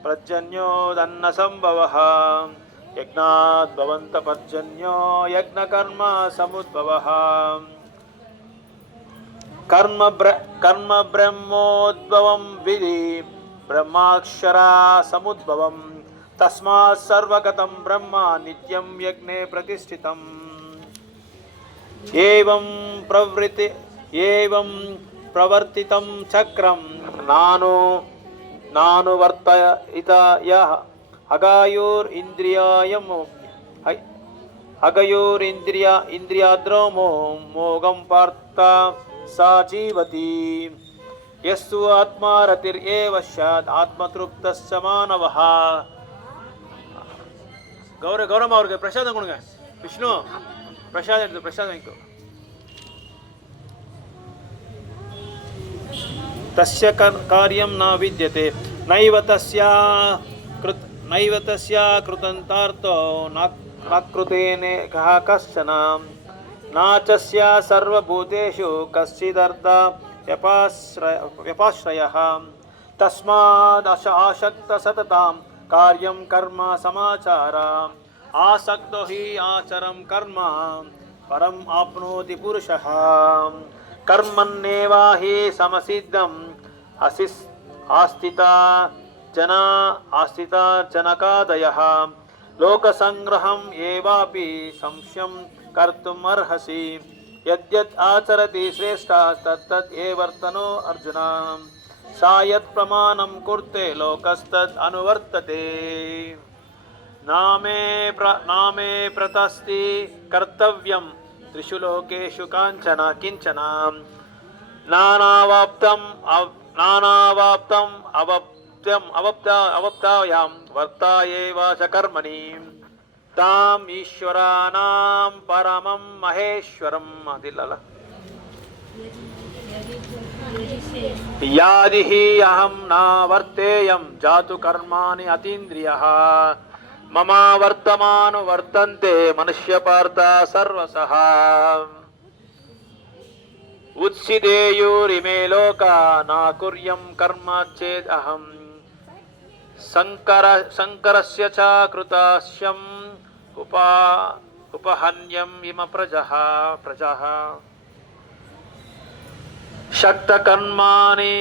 पर्जन्योदन्नसम्भवः यज्ञात् भवन्त पर्जन्यो यज्ञकर्म समुद्भवः कर्म ब्रह्मोद्भवं विधि ब्रह्माक्षरा समुद्भवं तस्मात् सर्वगतं ब्रह्म नित्यं यज्ञे प्रतिष्ठितम् एवं प्रवर्तितं चक्रं नानुवर्तयित यः अगयोरिन्द्रियाद्रोमो मोगं पार्थ सा जीवति यस्सु आत्मा रतिरेव स्यात् आत्मतृप्तश्च मानवः கௌரவம் அவருக்கு பிரசாதம் கொடுங்க விஷ்ணு பிரசாதம் எடுத்து பிரசாதம் வைக்கோ तस्य कार्यं न विद्यते नैव तस्या कृतन्तार्थो न कृतेन कः कश्चन न चस्य सर्वभूतेषु कश्चिदर्थ व्यपाश्रयः तस्माद् आसक्त सततां कार्यं कर्म समाचार आसक्तो हि आचरं कर्म परम् आप्नोति पुरुषः कर्मण्येव हि समसिद्धम् आस्थिता जनकादयः लोकसंग्रहम् एवापि संशयं कर्तुम् अर्हसि यद्यत् आचरति श्रेष्ठा तत्तत् एवर्तनो अर्जुन सा यत् प्रमाणं कुर्ते लोकस्तद् अनुवर्तते नामे प्रतस्ति कर्तव्यं त्रिषु लोकेषु किंचन नानावाप्तम् अवप्तायां वर्ता एव च कर्मणि ताम् ईश्वराणां परमं महेश्वरम् अदिल्लला यादिः अहं न वर्तेयं जातु कर्माणि अतीन्द्रियः मम वर्तमानो वर्तन्ते मनुष्यपार्थ सर्वशः उत्सिदेयुरिमे लोका न कुर्यं कर्म चेदहं शङ्करस्य च कृतास्यम् उपहन्यम् इम प्रजः शक्तकर्माणि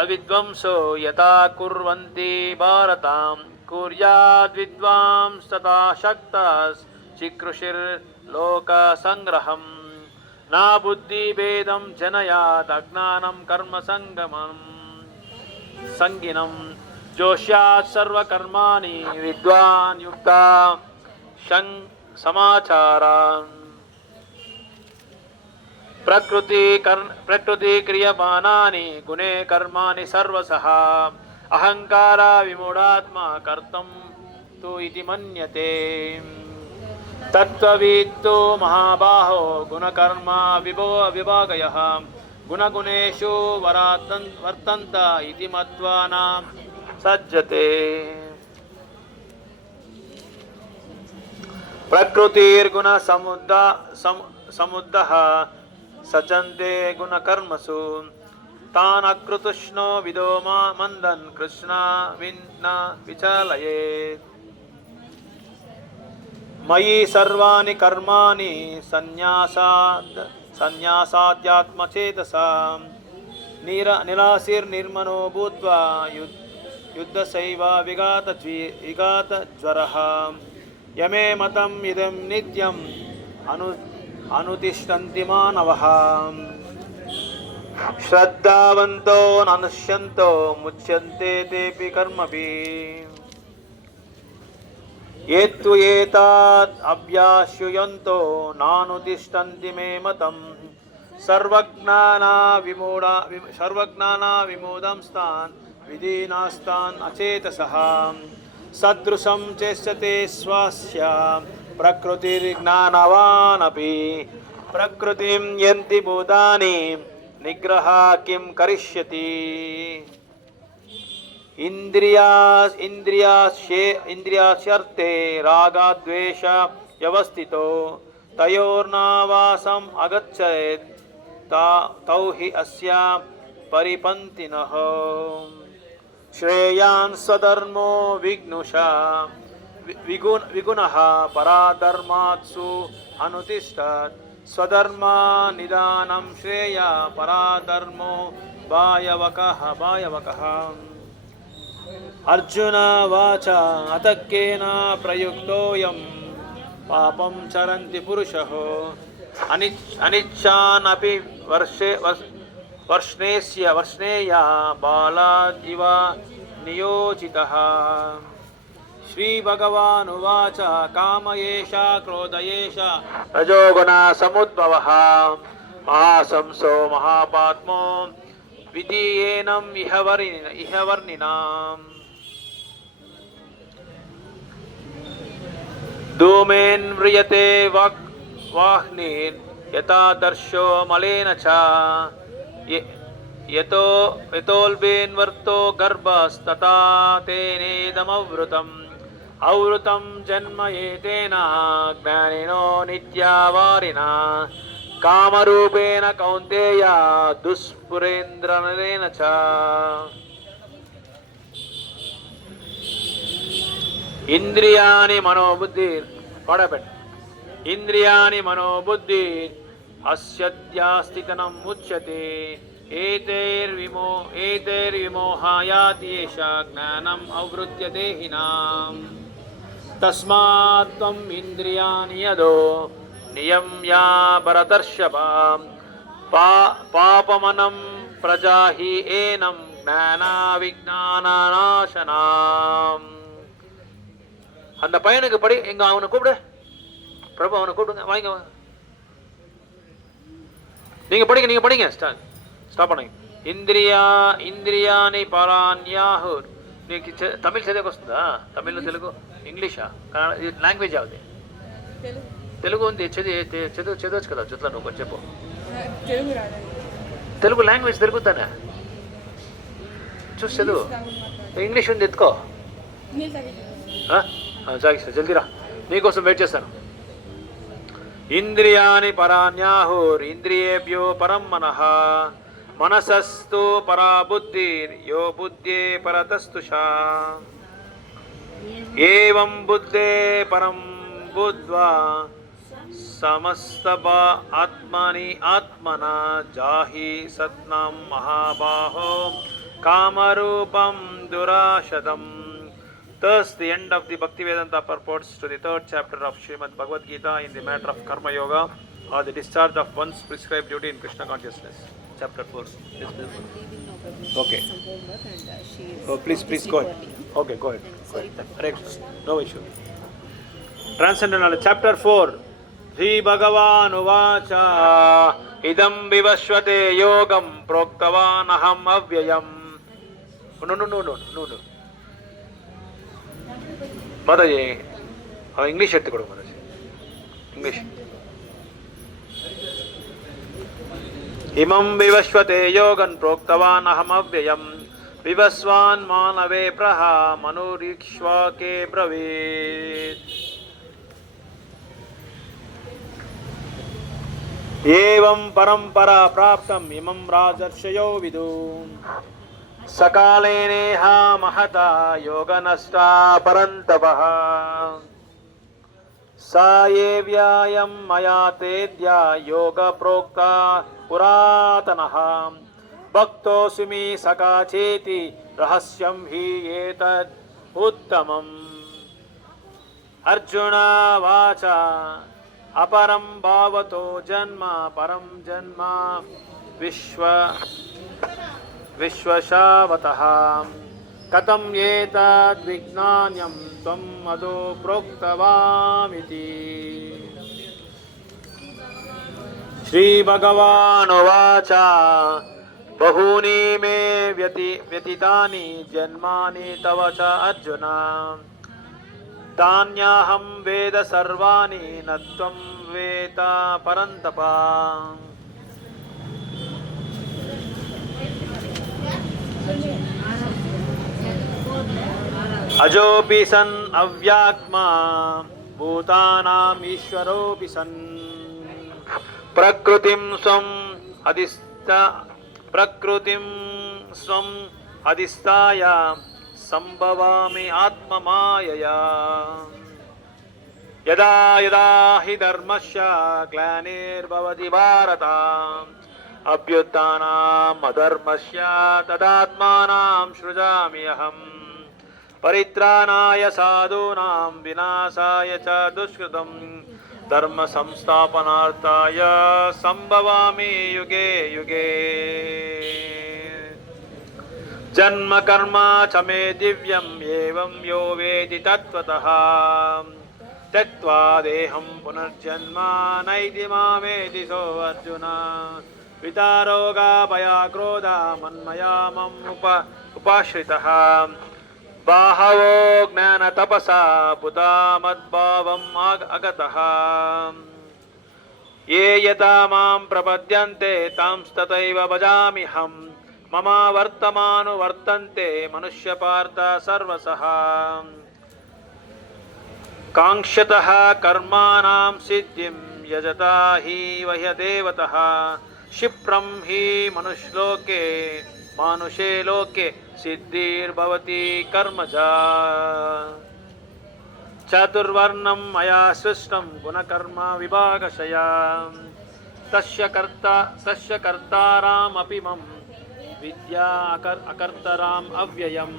अविद्वंसो यथा कुर्वन्ति भारतां कुर्याद् विद्वांस्तथा शक्तश्चिकृषिर्लोकसङ्ग्रहं न बुद्धिभेदं जनयात् अज्ञानं कर्मसङ्गमं सङ्गिनं जोष्यात् सर्वकर्माणि विद्वान् युक्ता समाचारान् प्रकृति क्रियमाणानि गुणे कर्माणि सर्वशः अहंकार विमूढात्मा कर्तुं तु इति मन्यते तत्त्ववित्तो महाबाहो गुणकर्म विभागयः गुणगुणेषु वर्तन्त इति मत्वा न सज्जते प्रकृतिर्गुण समुद्धः सचन्ते गुणकर्मसु तान् अकृतुष्णो विदो मन्दन् कृष्ण विन्न विचलयेत् मयि सर्वाणि कर्माणि सन्न्यासाद्यात्मचेतसा निराशीर्निर्मनो भूत्वा युद्धसैव विगतज्वरः यमे मतम् इदं नित्यम् अनुतिष्ठन्ति मानवः श्रद्धावन्तो ननुष्यन्तो मुच्यन्ते तेऽपि कर्मभिः ये तु एतात् अभ्यास्युयन्तो नानुतिष्ठन्ति मे मतम् सर्वज्ञाना विमूढंस्तान् विदीनास्तान् अचेतसः सदृशं चेष्यते स्वस्य प्रकृतिर्ज्ञानवानपि प्रकृतिं यन्ति भूतानि निग्रह किं करिष्यति इन्द्रियास्यर्थे रागद्वेष व्यवस्थितो तयोर्नावासम् अगच्छेत् तौ हि अस्य परिपन्थिनः श्रेयान् स्वधर्मो विगुणः पराधर्मात्सु अनुतिष्ठत् स्वधर्मा निदानं श्रेय पराधर्मो बायवकः अर्जुन वाच अतः केन प्रयुक्तोऽयं पापं चरन्ति पुरुषः अनिच्छान् अपि वर्ष्णेय बालादिव नियोजितः श्रीभगवानुवाच काम एष क्रोध एष रजोगुण समुद्भवः महासंसो महापात्मो विधीयेनम् इह वर्णिनाम् धूमेन म्रियते वाह्निर् यथा दर्शो मलेन च यतोल्बेन्वर्तो गर्भस्तथा तेनेदमवृतम् आवृतं जन्म एतेन ज्ञानिनो नित्यावारिणा कामरूपेण कौन्तेय दुष्पुरेन्द्रनरेण च इंद्रियाणि मनोबुद्धिर् इंद्रियाणि मनोबुद्धिर् अस्यद्यास्तितनम् उच्यते एतैर्विमोहायाति एषा ज्ञानम् आवृत्य देहिनाम् तस्मात् त्वम् इन्द्रियाणि यदो नियम्य भरतर्षभ पापमनं प्रजाहि एनं ज्ञानाविज्ञाननाशनाम् அந்த பையனுக்கு படி எங்க அவனை கூப்பிடு பிரபு அவனை கூப்பிடுங்க வாங்க நீங்க படிங்க ஸ்டாப் பண்ணுங்க ఇంద్రియాని పరాన్యాహుర్ నీకు తమిళ చదివకు వస్తుందా తమిళ తెలుగు ఇంగ్లీషా కన్నడ లాంగ్వేజ్ అవుతుంది తెలుగు ఉంది చదవచ్చు కదా జుట్ల నువ్వు కొంచెం చెప్పు తెలుగు లాంగ్వేజ్ తెలుగుతానే చూసి చదువు ఇంగ్లీష్ ఉంది ఎత్తుకో జాగిస్తా జల్దీరా మీకోసం వెయిట్ చేస్తాను ఇంద్రియాని పరాన్యాహుర్ ఇంద్రియేభ్యో పరం మనః మనసస్తు పరా బుద్ధిర్ యో బుద్ధే పరతస్తుషా ఏవం బుద్ధే పరం బుద్ధ్వా సమస్త ఆత్మని ఆత్మన జాహి Satnam మహాబాహో Kamarupam Durashadam. Thus, the end of the Bhaktivedanta purports to the third chapter of Srimad Bhagavad Gita in the matter of Karma Yoga, or the discharge of one's prescribed duty in Krishna consciousness. Chapter 4. Yes, please. Okay. Oh, please go ahead. Okay, go ahead. No issue. Transcendental knowledge. Chapter 4. Sri Bhagavan Uvacha Idam Vivashvate Yogam Proktavan Aham Avyayam. No. Mataji English ಎತ್ತಿ ಕೊಡು ಮಾತಾಜಿ ಇಂಗ್ಲೀಷ್ ಇಮಂ ವಿವಶ್ವತೆ ಯೋಗನ್ ಪ್ರೋಕ್ತವಾನ್ ಅಹಮವ್ಯಯಂ ವಿವಸ್ವಾನ್ ಮಾನವೇ ಪ್ರಹ ಮನುರೀಕ್ಷ್ವಾಕೆ ಬ್ರವೀತ್ ಏವಂ ಪರಂಪರಾ ಪ್ರಾಪ್ತಂ ಇಮಂ ರಾಜರ್ಷಯೋ ವಿದು ಸಕಾಲೇನೇಹ ಮಹತ ಯೋಗನಷ್ಟಾ ಪರಂತಪಃ ಸಾಯೇವ್ಯಾಯಂ ಮಯಾ ತೇದ್ಯ ಯೋಗ ಪ್ರೋಕ್ತ ಪುರಾತನಃ ಭಕ್ತೋಸ್ಮಿ ಸಕಾಚೇತಿ ರಹಸ್ಯಂ ಹಿ ಏತದ್ ಉತ್ತಮಂ ಅರ್ಜುನ ವಾಚ ಅಪರಂ ಭಾವತೋ ಜನ್ಮ ಪರಂ ಜನ್ಮ ವಿಶ್ವಶಾವತಃ ಕಥಂ ಏತದ್ವಿಜ್ಞಾನ್ಯಂ ತ್ವಂ ಮದೋ ಪ್ರೋಕ್ತವಾಮಿತಿ ಶ್ರೀಭಗವಾನುವಾಚ ಬಹೂನಿ ಮೇ ವ್ಯತೀತಾನಿ ಜನ್ಮಾನಿ ತವ ಚ ಅರ್ಜುನ ತಾನ್ಯಹಂ ವೇದ ಸರ್ವಾಣಿ ನ ತ್ವಂ ವೇದ ಪರಂತಪ ಅಜೋಪಿ ಸನ್ ಅವ್ಯಾತ್ಮ ಭೂತಾನಾಂ ಈಶ್ವರೋಪಿ ಸನ್ ಪ್ರಕೃತಿಂ ಸ್ವಂ ಅಧಿಷ್ಠಾಯ ಸಂಭವಾಮಿ ಆತ್ಮಮಾಯಯಾ ಯದಾ ಯದಾ ಹಿ ಧರ್ಮಸ್ಯ ಗ್ಲಾನಿರ್ಭವತಿ ಭಾರತ ಅಭ್ಯುತ್ಥಾನಂ ಅಧರ್ಮಸ್ಯ ತದಾತ್ಮಾನಂ ಸೃಜಾಮಿ ಅಹಂ ಪರಿತ್ರಾಣಾಯ ಸಾಧೂನಾಂ ವಿನಾಶಾಯ ಚ ದುಷ್ಕೃತಂ ಧರ್ಮ ಸಂಸ್ಥಾಪನಾರ್ಥಾಯ ಸಂಭವಾಮಿ ಯುಗೆ ಯುಗೆ ಜನ್ಮ ಕರ್ಮ ಚ ಮೇ ದಿವ್ಯಂ ಏವಂ ಯೋ ವೇದಿ ತತ್ವತಃ ತ್ಯಕ್ತ್ವಾ ದೇಹಂ ಪುನರ್ಜನ್ಮ ನೈತಿ ಮಾಮೇತಿ ಸೋ ಅರ್ಜುನ ವಿತಾರೋಗ ಭಯ ಕ್ರೋಧ ಮನ್ಮಯಾ ಮಂ ಉಪಾಶ್ರಿತಃ ಬಾಹವೋ ಜ್ಞಾನ ತಪಸಾ ಪುತಾ ಮದ್ಭಾವಂ ಅಗತಃ ಯೇ ಯಥಾ ಮಾಂ ಪ್ರಪದ್ಯಂತೆ ತಾಂಸ್ತಥೈವ ಭಜಾಮ್ಯಹಂ ಮಮ ವರ್ತಮಾನು ವರ್ತಂತೆ ಮನುಷ್ಯ ಪಾರ್ಥ ಸರ್ವಸಃ ಕಾಂಕ್ಷತಃ ಕರ್ಮಾಣಾಂ ಸಿದ್ಧಿಂ ಯಜತಾ ಹಿ ವಹ್ಯ ದೇವತಃ ಕ್ಷಿಪ್ರಂ ಹಿ ಮನುಷ್ಯಲೋಕೆ ಮಾನುಷೇ ಲೋಕೆ ಸಿದ್ಧಿರ್ಭವತಿ ಕರ್ಮಜಾ ಚಾತುರ್ವರ್ಣಂ ಮಯಾ ಸೃಷ್ಟಂ ಗುಣಕರ್ಮ ವಿಭಾಗಶಯ ತಸ್ಯ ಕರ್ತಾರಾಮಪಿ ಮಂ ವಿದ್ಯಾ ಅಕರ್ತರಾಂ ಅವ್ಯಯಂ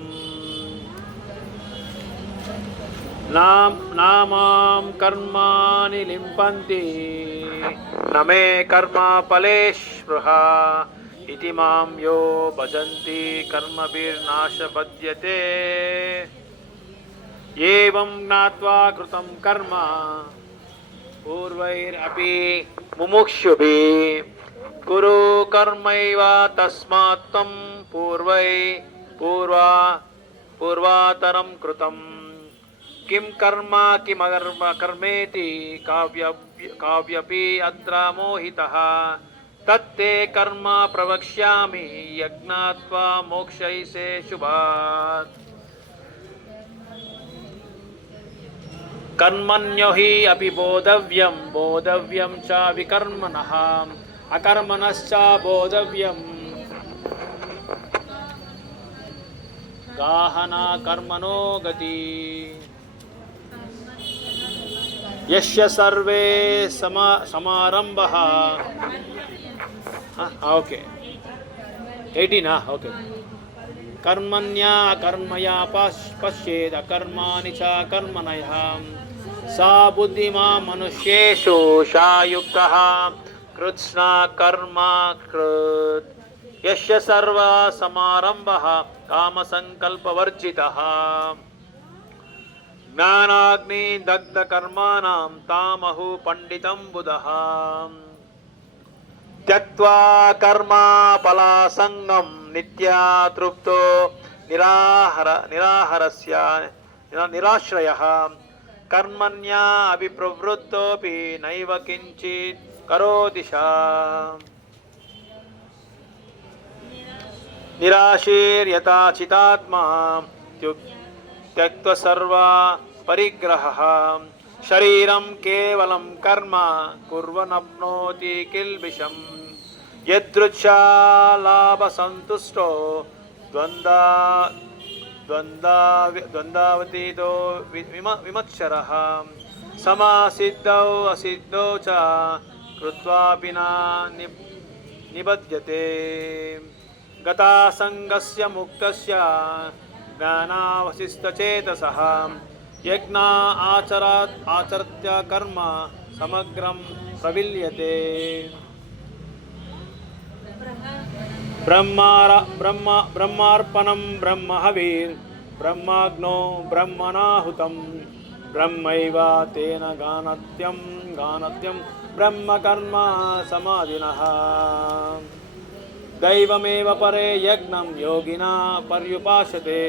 ನಾಮಾಂ ಕರ್ಮಾಣಿ ಲಿಂಪಂತಿ ನ ಮೇ ಕರ್ಮ ಫಲೇ ಸ್ಪೃಹ ಇತಿ ಮಾಂ ಯೋ ಭಜಂತಿ ಕರ್ಮಭಿರ್ನಾಶ ಬಧ್ಯತೆ ಏವಂ ಜ್ಞಾತ್ವಾ ಕೃತಂ ಕರ್ಮ ಪೂರ್ವೈರಪಿ ಮುಮುಕ್ಷುಭಿಃ ಕುರು ಕರ್ಮೈವ ತಸ್ಮಾತ್ ತ್ವಂ ಪೂರ್ವಾತರಂ ಕೃತಂ ಕಿಂ ಕರ್ಮ ಕರ್ಮೇತಿ ಕಾವ್ಯಪಿ ಅತ್ರ ಮೋಹಿತಃ ತತ್ತೇ ಕರ್ಮ ಪ್ರವಕ್ಷ್ಯಾಮಿ ಯಜ್ಞಾತ್ವಾ ಮೋಕ್ಷೈಸೆ ಶುಭಾತ್ ಕರ್ಮಣ್ಯೋ ಹಿ ಅಪಿ ಬೋಧವ್ಯಂ ಚ ವಿಕರ್ಮಣಃ ಅಕರ್ಮಣಶ್ಚ ಬೋಧವ್ಯಂ ಗಾಹನ ಕರ್ಮಣೋ ಗತಿ ಯಸ್ಯ ಸರ್ವೇ ಸಮಾರಂಭಃ ಓಕೆ 18 ಓಕೆ कर्मण्या कर्मया पश्येद कर्माणि च कर्मणयः सा बुद्धिमान् मनुष्येषु शायुक्तः कृत्स्ना कर्म कृत् यस्य सर्व समारंभः कामसंकल्पवर्जितः ज्ञानाग्नि दग्ध कर्माणां तामहु पंडितं बुधः त्यक्त्वा कर्मा फलासंगं नित्या तृप्तो निराश्रयः कर्मण्या अभिप्रवृत्तोऽपि नैव किञ्चित् करोति सा निराशीर्यता चितात्मा त्यक्त्वा सर्वा परिग्रहः शरीरं केवलं कर्म कुर्वन्नप्नोति किल्बिषम् यदृच्छा लाभसन्तुष्टो द्वन्द्वातीतो विमत्सरः समासिद्धौ असिद्धौ च कृत्वापि न निबध्यते गतासङ्गस्य मुक्तस्य ज्ञानावशिष्टचेतसः यज्ञ आचरत्य कर्म समग्रं प्रविल्यते ब्रह्मार्पणं ब्रह्महविर् ब्रह्माग्नो ब्रह्मणाहुतं ब्रह्मैव तेन गानत्यं ब्रह्मकर्म समाधिनः दैवमेव परे यज्ञं योगिना पर्युपासते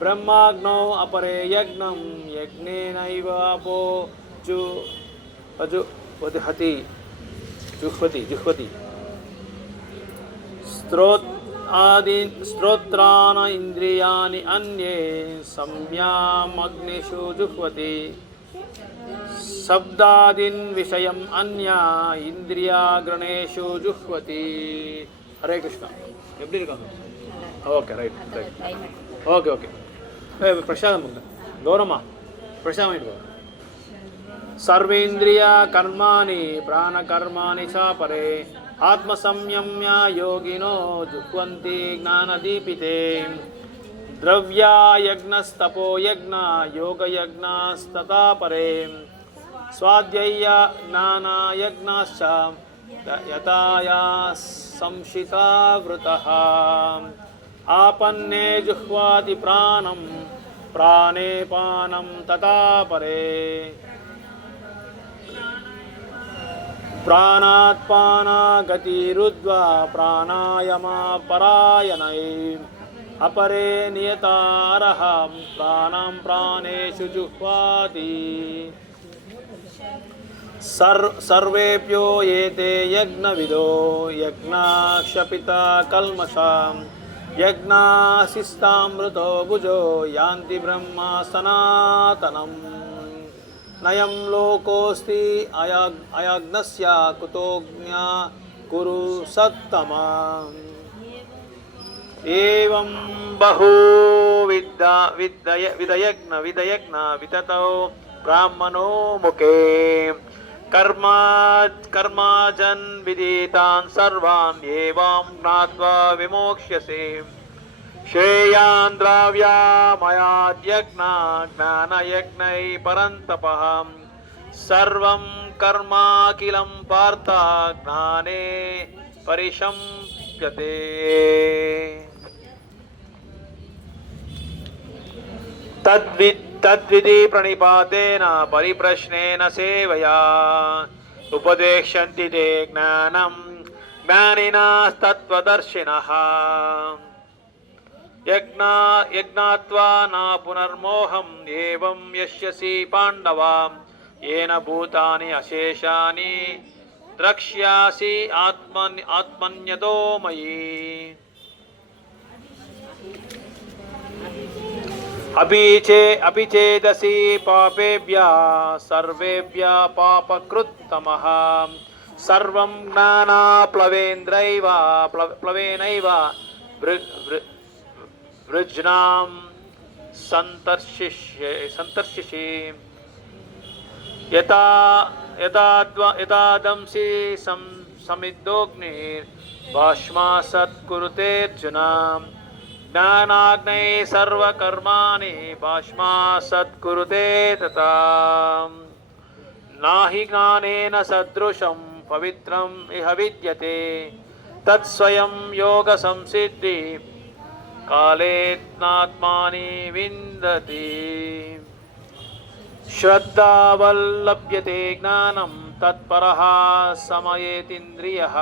ब्रह्माग्नौ अपरे यज्ञं यज्ञेनैव अपो जुह्वति स्तोत्रान् इन्द्रियाणि अन्ये संयमग्निषु जुह्वति शब्दादीन् विषयम् अन्या इन्द्रियाग्रणेषु जुह्वति हरे कृष्ण எப்படி இருக்காங்க ஓகே ரைட் ஓகே ஓகே பிரசாதம் கௌரமா பிரசாதம் இருக்கு सर्वेन्द्रिया कर्माणि प्राणकर्माणि च परे आत्मसंयम्य योगिनो जुह्वन्ति ज्ञानदीपिते द्रव्या यज्ञस्तपो यज्ञ योगयज्ञस्तथा परे स्वाध्याय ज्ञानयज्ञश्च यताया संशिता वृतः आपन्ने जुह्वाति प्राणं प्राणे पानं तथा परे प्राणात्पाना गतिरुद्ध्वा प्राणायामा परायणै अपरे नियतारहं प्राणं प्राणेषु जुह्वाति सर्वेभ्यो एते यज्ञविदो यज्ञाक्षपिता कल्मषां यज्ञाशिष्टामृतो भुजो यान्ति ब्रह्मा सनातनम् नयं लोकोऽस्ति अयज्ञस्य कुतोऽज्ञा कुरु सत्तमा एवं बहुविधयज्ञ विततौ ब्राह्मणो मुखे कर्माजन् विदितान् सर्वान् एवं ज्ञात्वा विमोक्ष्यसे श्रेयान् द्रव्यामयाद्यज्ञा ज्ञानयज्ञै परन्तपः सर्वं कर्माखिलं पार्थ ज्ञाने परिसम्प्यते तद्विधि प्रणिपातेन परिप्रश्नेन सेवया उपदेशन्ति ते ज्ञानं ज्ञानिनस्तत्त्वदर्शिनः यज्ञात्वा न पुनर्मोहम् एवं यस्यसि पाण्डव येन भूतानि अशेषानि द्रक्ष्यासि आत्मन्यतो मयि अपि चेदसि पापेभ्यः सर्वेभ्यः पापकृत्तमः सर्वं ज्ञानाप्लवेनैव वृज्नां सन्तर्षिषि यदादंसि समिद्धोऽग्निर्भस्मात् कुरुतेऽर्जुन ಜ್ಞಾನಾಗ್ನೈ ಸರ್ವಕರ್ಮಾಣಿ ಭಾಷ್ಮಾಸತ್ಕುರುತೆ ತಥಾ ನಾಹಿ ಜ್ಞಾನೇನ ಸದೃಶಂ ಪವಿತ್ರಂ ಇಹ ವಿದ್ಯತೆ ತತ್ಸ್ವಯಂ ಯೋಗ ಸಂಸಿದ್ಧಿ ಕಾಲೇತ್ನಾತ್ಮಾನಿ ವಿಂದತಿ ಶ್ರದ್ಧಾವಲ್ಲಭ್ಯತೆ ಜ್ಞಾನಂ ತತ್ಪರಃ ಸಮಯೇತೀಂದ್ರಿಯಃ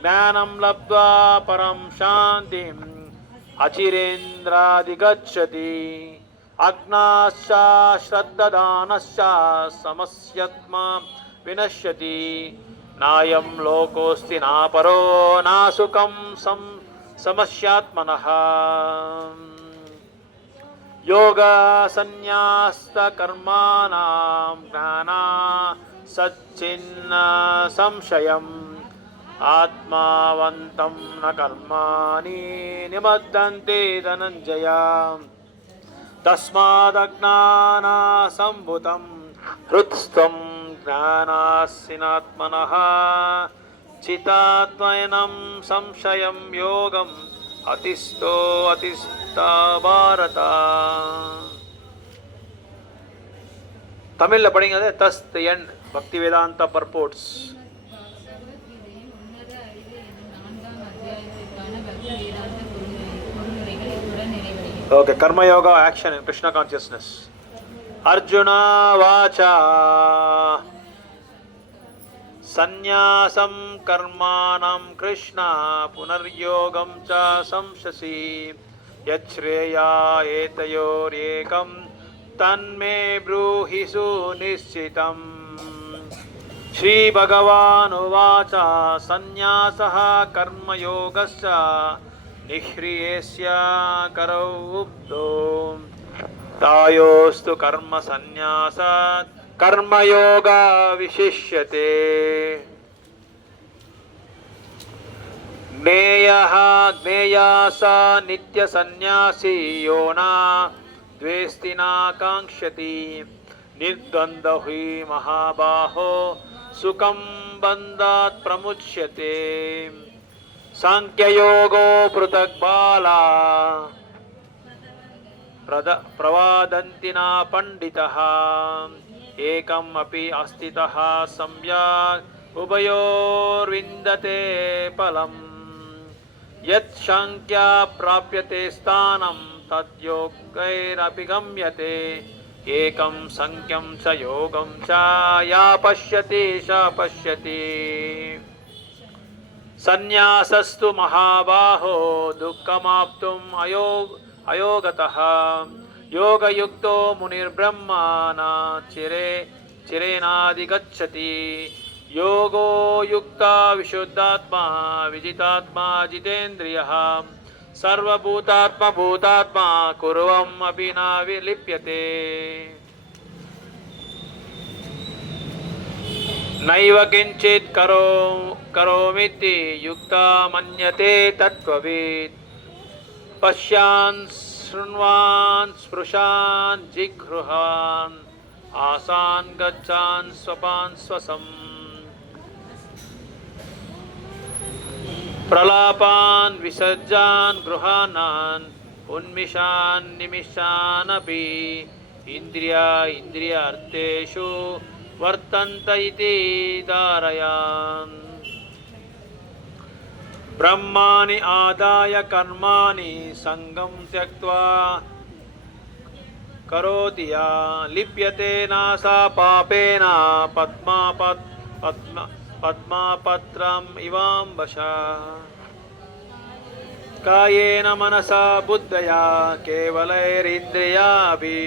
ಜ್ಞಾನಂ ಲಬ್ಧ್ವಾ ಪರಂ ಶಾಂತಿಂ ಅಚಿರೇಂದ್ರಾಧಿಗಚ್ಚತಿ ಅಜ್ಞಾಶ್ಚ ಶ್ರದ್ಧದಾನಶ್ಚ ಸಮಸ್ಯಾತ್ಮ ವಿನಶ್ಯತಿ ನಾಯಂ ಲೋಕೋಸ್ತಿ ನಾ ಪರೋ ನಾ ಸುಖಂ ಸಮಸ್ಯಾತ್ಮನಃ ಯೋಗ ಸನ್ಯಾಸ್ತ ಕರ್ಮಾಣಾಂ ಜ್ಞಾನ ಸಚ್ಚಿನ್ನ ಸಂಶಯಂ ಆತ್ಮವಂತಂ ನ ಕರ್ಮಾಣಿ ನಿಬದ್ಧಂತೆ ಧನಂಜಯ ತಸ್ಮಾದಜ್ಞಾನ ಸಂಭೂತಂ ಹೃತ್ಸ್ಥಂ ಜ್ಞಾನಾಸ್ಸಿನಾತ್ಮನಃ ಚಿತಾತ್ಮಯನಂ ಸಂಶಯಂ ಯೋಗಂ ಅತಿಸ್ಥೋ ಅತಿಸ್ಥ ಭಾರತ. தமிழில் படிங்க. அது தஸ்த் எண் பக்தி வேதாந்த பர்போர்ட்ஸ். Okay. Karma yoga action in Krishna consciousness. Arjuna వాచ సన్యాసం కర్మాణం కృష్ణ పునర్యోగం చ సంశసి యచ్ఛ్రేయా ఏతయోరేకం తన్మే బ్రూహి సునిశ్చితం. శ్రీ భగవానువాచ సన్యాసః కర్మయోగస్య నిహ్రియస్య కరౌ ఉబ్దో తాయోస్తు కర్మ సన్యాసాత్ కర్మయోగ విశిష్యతే. జ్ఞేయా స నిత్య సన్యాసి యో న ద్వేష్టి న కాంక్షతి నిర్ద్వంద్వ హి మహాబాహో సుఖం బంధాత్ ప్రముచ్యతే. సాంఖ్యయోగో పృథక్ బాలా ప్రవాదంతి న పండితః ఏకం అపి అస్థితః సంయాక్ ఉభయోర్విందతే ఫలం. యత్ సంఖ్యా ప్రాప్యతే స్థానం తద్యోగైరపి గమ్యతే. ఏకం సంఖ్యం చ యోగం చ యా పశ్యతి స పశ్యతి. సన్యాసస్తు మహాబాహో దుఃఖమాప్తుం అయోగతః యోగయుక్తో మునిర్బ్రహ్మణ చిరేనాధిగచ్చతి. యోగో యుక్త విశుద్ధాత్మా విజితాత్మా జితేంద్రియః సర్వభూతాత్మా కుర్వం అపి న విలిప్యతే. నైవ కించిత్ కరోమితి యుక్త మన్యతే తత్వవిత్. పశ్యాన్ శృణ్వాన్ స్పృశాన్ జిఘ్రుహాన్ ఆసాన్ గచ్చాన్ స్వపాన్ స్వసం. ప్రలాపాన్ విసర్జాన్ గృహానాన్ ఉన్మిషాన్ నిమిషానపి ఇంద్రియార్థేషు వర్తంత ఇతి ధారయాన్. బ్రహ్మాణి ఆదాయ కర్మాణి సంగం త్యక్త్వా కరోతి యా లిప్యతే నాసా పాపేన పద్మాపత్రం ఇవాంబశ. కాయేన మనసా బుద్ధయా కేవలైరింద్రియాభి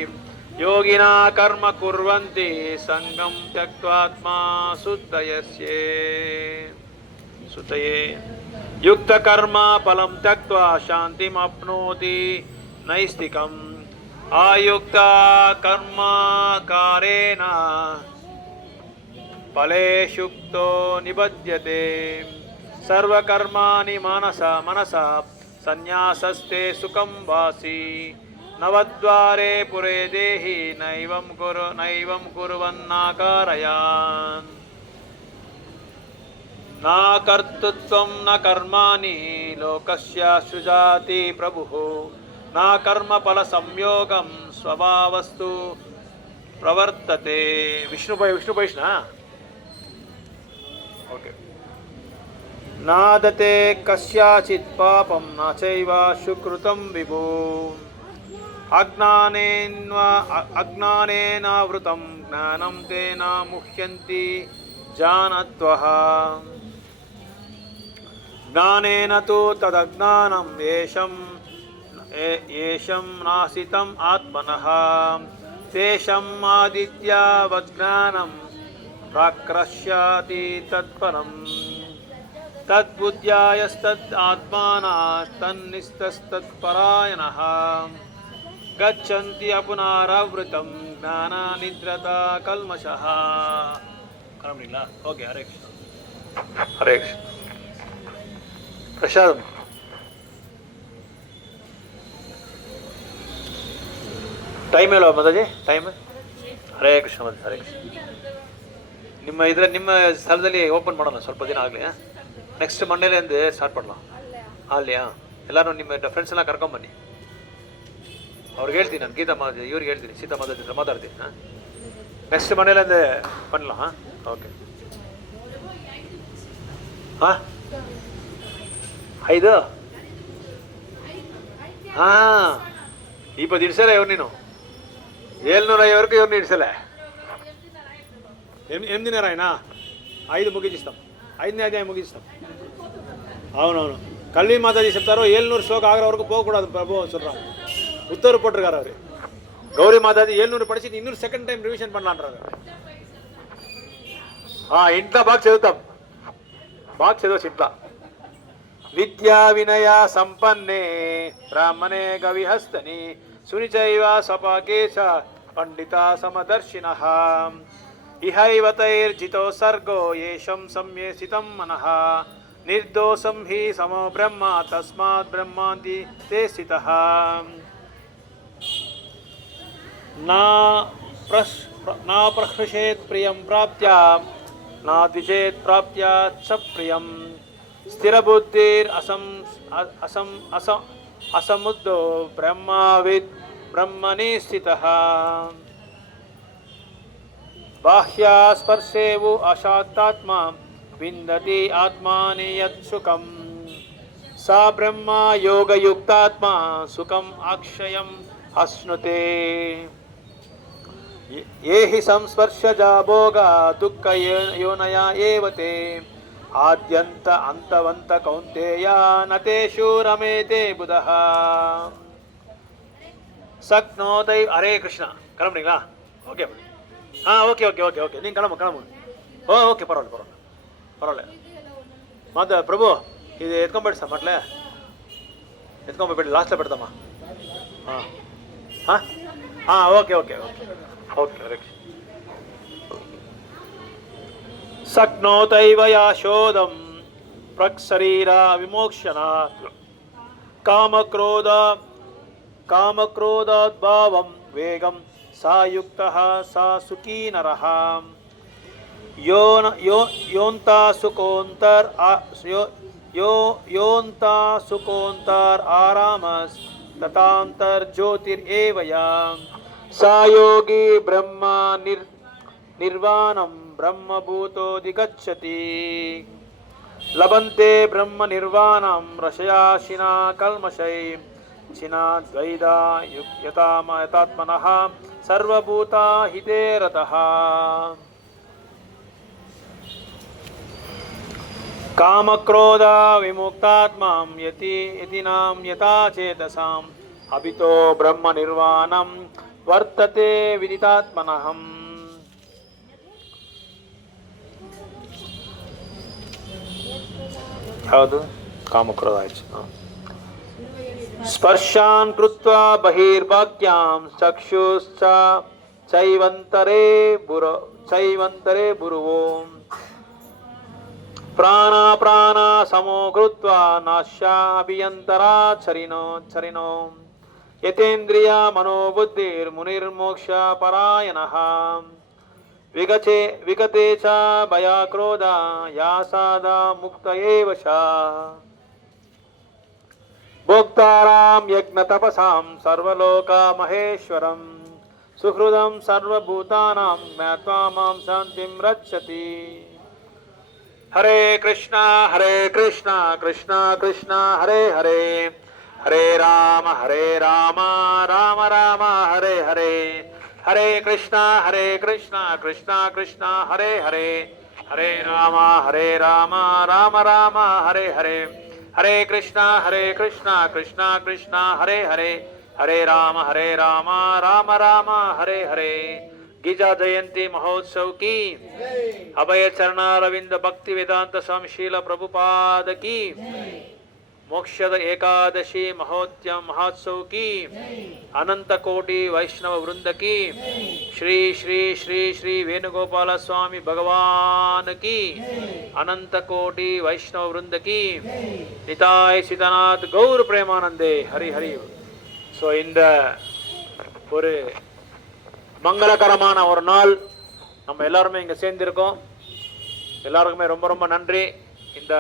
యోగినా కర్మ కుర్వంతి సంగం త్యక్త్వాత్మా శుద్ధయే. యుక్త కర్మ ఫలం త్యక్త్వా శాంతిమప్నోతి నైష్టికం. ఆయుక్త కర్మకారేణ ఫలేషుక్తో నిబధ్యతే. సర్వకర్మాణి మనసా సన్యాసస్తే సుఖం వాసి. నవద్వారే పురే దేహి నైవం కుర్వన్నాకారయాన్. నా కర్తృత్వం న కర్మాణి లోకస్య సృజాతి ప్రభుః నా కర్మఫల సంయోగం స్వభావస్తు ప్రవర్తతే. విష్ణుపైష్ణ ఓకే. నాదతే కస్యాచిత్ పాపం న చైవ సుకృతం విభో అజ్ఞానేనావృతం జ్ఞానం తేన ముహ్యంతి జానత్వః జ్ఞానేన తు తదజ్ఞానం ఏషం నాసితం ఆత్మనః తేషం ఆదిత్యావజ్ఞానం ప్రాక్రశ్యాతి తత్పరం తద్బుద్ధ్యాయస్తద్ ఆత్మానస్తన్నిస్తస్తత్పరాయణః గచ్చంతి అపునరావృతం జ్ఞాననిద్రత కల్మషః. ఓకే. హరే కృష్ణ. హరే కృష్ణ. ప్రసాదం ಟೈಮ್ ಹೇಳುವ ಮದಾಜಿ ಟೈಮ್. ಹರೇ ಕೃಷ್ಣ ಮದ ಹರೇ ಕೃಷ್ಣ. ನಿಮ್ಮ ಸ್ಥಳದಲ್ಲಿ ಓಪನ್ ಮಾಡೋಣ, ಸ್ವಲ್ಪ ದಿನ ಆಗಲಿ. ನೆಕ್ಸ್ಟ್ ಮಂಡೇಲಿಂದ ಸ್ಟಾರ್ಟ್ ಮಾಡலாம் ಅಲ್ಲಿಯಾ? ಎಲ್ಲರೂ ನಿಮ್ಮ ಫ್ರೆಂಡ್ಸ್ ಎಲ್ಲ ಕರ್ಕೊಂಬನ್ನಿ. ಅವ್ರಿಗೆ ಹೇಳ್ತೀನಿ, ನಾನು ಗೀತಾ ಮಾತಾಡಿ ಇವ್ರಿಗೆ ಹೇಳ್ತೀನಿ, ಸೀತಾ ಮಾತಾಡ್ತಿದ್ರೆ ಮಾತಾಡ್ತೀನಿ. ನೆಕ್ಸ್ಟ್ ಮಂಡೇಲಿಂದ பண்ணலாம். ಓಕೆ. ಹಾಂ 5 ఇప్పుడు ఇడిసలే ఎవరు నేను 750 వరకు ఎవరిని ఇడిసలే 8:30 ఆయన 5 ముగించిస్తాం, 5ನೇ అధ్యాయం ముగించిస్తాం. అవునవును, కల్వి మాతాజీ చెప్తారు 700 శ్లోక ఆగ్ర వరకు పోకూడదు ప్రభు சொல்றாங்க. உத்தரவு போட்டிருக்காரு அவரு. கௌரி மாதாஜி 700 படிச்சுட்டு இன்னொரு செகண்ட் டைம் ரிவிஷன் பண்ணலான்றாரு. ఇంట్లో బాగా చదువుతాం, బాగా చదవచ్చు ఇంట్లో. విద్యా వినయ సంపన్నే బ్రాహ్మణే గవిహస్తని సునిచైవ సపాకే చ పండిత సమదర్శినః ఇహైవతైర్జితో సర్గో యేషం సంయేసితం మనః నిర్దోషం హి సమో బ్రహ్మ తస్మాత్ బ్రహ్మాంతి తే స్థితః నా ప్రహృషేత్ ప్రియం ప్రాప్త్యా నా ద్విజేత్ ప్రాప్త్యా చ ప్రియం స్థిరబుద్ధిర్ అసముద్ధో బ్రహ్మవిద్ బ్రహ్మణి స్థితః బాహ్యస్పర్శేవు అశాక్తాత్మ విందతి ఆత్మాని యత్సుఖం సా బ్రహ్మ యోగయుక్తాత్మ సుఖం అక్షయం అశ్నుతే ఏ హి సంస్పర్శజా భోగా దుఃఖ యోనయా ఏవతే ఆద్యంత అంతవంత కౌంతేయ నతేషు రమేతే బుధః சக்னோதை. ஹரே கிருஷ்ணா. கிளம்புறீங்களா? Okay okay okay okay okay நீங்கள் கிளம்பு. ஓகே பரவாயில்ல. ಮಾತ ಪ್ರಭು ಇದು ಎತ್ಕೊಂಡ್ಬಿಡಿ ಸರ್ ಮಟ್ಲೆ ಎತ್ಕೊಂಡ್ಬಿಡಿ, ಲಾಸ್ಟ್ಲೇ ಬಿಡ್ತಮ್ಮ. ಓಕೆ ಓಕೆ ಓಕೆ ಓಕೆ ಹರೇ ಶಕ್ನೋತೈವ ಯಾಶೋದಂ ಪ್ರಕ್ಶರೀರ ವಿಮೋಕ್ಷಣಾತ್ కామక్రోధాద్భావం వేగం సాయుక్తః సా సుఖీ నరః యోంతాసుకోంతర్ ఆరామస్ తతాంతర్జ్యోతిరేవయాం సా యోగి బ్రహ్మ నిర్వాణం బ్రహ్మభూతోధిగచ్చతి లభంతే బ్రహ్మ నిర్వాణం రషయాశినా కల్మషై చినా ద్వైదా యతాత్మనః సర్వభూతా హితే రతః కామక్రోధ విముక్తాత్మాం యతినాం యథా చేతసాం అభితో బ్రహ్మ నిర్వాణం వర్తతే విదితాత్మనః. ಹೌದು, ಕಾಮಕ್ರೋಧ ಆಯ್ತು. ಸ್ಪರ್ಶಾನ್ ಕೃತ್ವಾ ಬಹಿರ್ಭಾಗ್ಯಾಂ ಚಕ್ಷುಶ್ಚ ಚೈವಂತರೇ ಬುರುವೋ ಪ್ರಾಣ ಸಮೋ ಕೃತ್ವಾ ನಾಶ್ಯಾ ಅಭಿಯಂತರಾ ಚರಿನೋ ಯತೇಂದ್ರಿಯ ಮನೋಬುದ್ಧಿರ್ ಮುನಿರ್ಮೋಕ್ಷ ಪರಾಯಣಃ विगते च भया क्रोधा या सादा मुक्त एव च भोक्तारां यज्ञ तपसां सर्वलोक महेश्वरं सुहृदं सर्वभूतानां ज्ञात्वा मां शान्तिं रक्षति। हरे कृष्णा कृष्णा कृष्णा हरे हरे, हरे राम राम राम हरे हरे, हरे कृष्णा कृष्णा कृष्णा हरे हरे, हरे राम राम राम हरे हरे, हरे कृष्णा कृष्णा कृष्णा हरे हरे, हरे राम राम राम हरे हरे। गीता जयंती महोत्सव की, अभय चरणारविंद भक्ति वेदांत स्वामी शील प्रभुपाद की, मोक्षद एकादशी महोत्सव की, अनंत कोटि वैष्णव वृंद की, श्री श्री श्री श्री वेणुगोपाल स्वामी भगवान की, अनंत कोटि वैष्णव वृंद की, निताय सीतानाथ गौर प्रेमानंदे हरि हरि। सो இந்த ஒரு மங்களகரமான ஒரு நாள் நம்ம எல்லாருமே இங்கே சேர்ந்திருக்கோம். எல்லாருக்குமே ரொம்ப ரொம்ப நன்றி. இந்த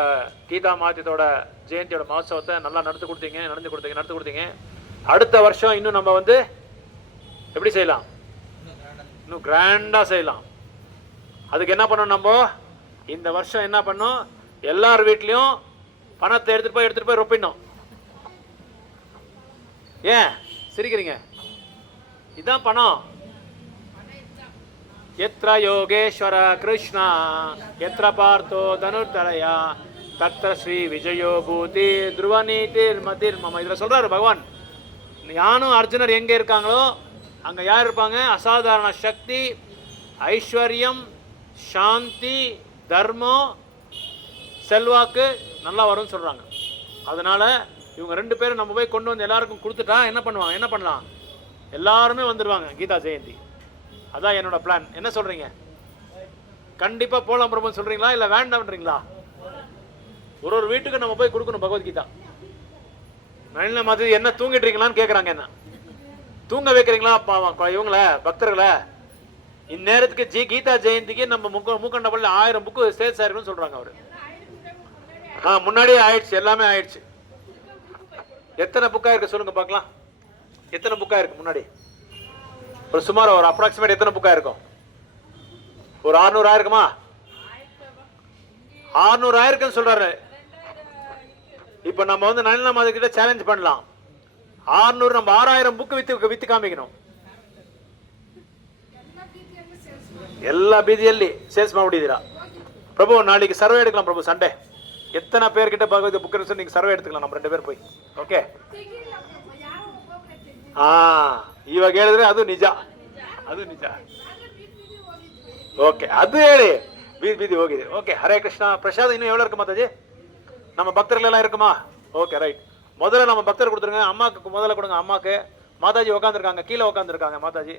கீதா மாத்தியத்தோட ஜெயந்தியோட மகோத்சவத்தை நல்லா நடத்தி கொடுத்தீங்க. அடுத்த வருஷம் இன்னும் நம்ம வந்து எப்படி செய்யலாம், இன்னும் கிராண்டாக செய்யலாம். அதுக்கு என்ன பண்ணணும், நம்ம இந்த வருஷம் என்ன பண்ணோம், எல்லார் வீட்லேயும் பணத்தை எடுத்துகிட்டு போய் ரொப்பிடணும். ஏன் சிரிக்கிறீங்க? இதுதான் பணம். यत्र योगेश्वर कृष्ण यत्र पार्थो धनुर्धरया तत्र श्री विजयो भूति ध्रुवनीतिर्मतिर्मम. இதில் சொல்கிறாரு பகவான், ஞானும் அர்ஜுனர் எங்கே இருக்காங்களோ அங்கே யார் இருப்பாங்க? அசாதாரண சக்தி, ஐஸ்வர்யம், சாந்தி, தர்மம், செல்வாக்கு நல்லா வரும்னு சொல்கிறாங்க. அதனால் இவங்க ரெண்டு பேரும் நம்ம போய் கொண்டு வந்து எல்லாருக்கும் கொடுத்துட்டா என்ன பண்ணலாம்? எல்லாருமே வந்துடுவாங்க கீதா ஜெயந்தி. அதான் என்னோட பிளான். என்ன சொல்றீங்க? கண்டிப்பா போலாம் பிரபு சொல்றீங்களா இல்ல வேண்டாம்ன்றீங்களா? ஒரு வீட்டுக்கு நம்ம போய் கொடுக்கணும் பகவத்கீதா. நல்ல மாதிரி என்ன தூங்கிட்டு இருக்கீங்களான்னு கேட்குறாங்க. என்ன தூங்க வைக்கிறீங்களா இவங்கள பக்தர்களை? இந்நேரத்துக்கு கீதா ஜெயந்திக்கு நம்ம மூக்கண்டபள்ளியில் 1000 புக்கு சேல்ஸ் ஆயிருக்குன்னு சொல்றாங்க அவரு. முன்னாடியே ஆயிடுச்சு, எல்லாமே ஆயிடுச்சு. எத்தனை புக்கா இருக்கு சொல்லுங்க பார்க்கலாம். எத்தனை புக்கா இருக்கு முன்னாடி? ஒரு சுமார் ஒரு அப்ராக்சிமேட் எத்தனை புக்கா இருக்கும்? ஒரு 600 ஆயிருக்குமா? 600 ஆயிருக்குன்னு சொல்றாரு. இப்ப நம்ம வந்து நளினா மாதிரி கிட்ட சேலஞ்ச் பண்ணலாம். 600 நம்ம 6000 புக்கு வித்து காமிக்கணும். எல்லா பீதிಯಲ್ಲಿ ಸೇಲ್ಸ್ ಮಾಡ್ಬಿಟ್ಟಿದ್ದೀರಾ ಪ್ರಭು. ನಾಳೆಗೆ ಸರ್ವೆ எடுக்கலாம் பிரபு. சண்டே எத்தனை பேர்கிட்ட பகவத் புக் இருக்கு நீங்க ಸರ್ವೆ எடுத்துக்கலாம் நம்ம 2 பேர் போய். ಓಕೆ ಇವಾಗ ಹೇಳಿದ್ರೆ ಅದು ನಿಜ. ಓಕೆ ಅದು ಹೇಳಿ ಬೀದಿ ಹೋಗಿದೆ. ಓಕೆ ಹರೇ ಕೃಷ್ಣ. ಪ್ರಸಾದ இன்னும் எவ்வளோ இருக்கு மாதாஜி? நம்ம பக்தர்களெல்லாம் இருக்குமா? Okay right. முதல்ல நம்ம பக்தர் கொடுத்துருங்க. அம்மாவுக்கு முதல்ல கொடுங்க. அம்மாவுக்கு. மாதாஜி உட்காந்துருக்காங்க, கீழே உட்காந்துருக்காங்க. மாதாஜி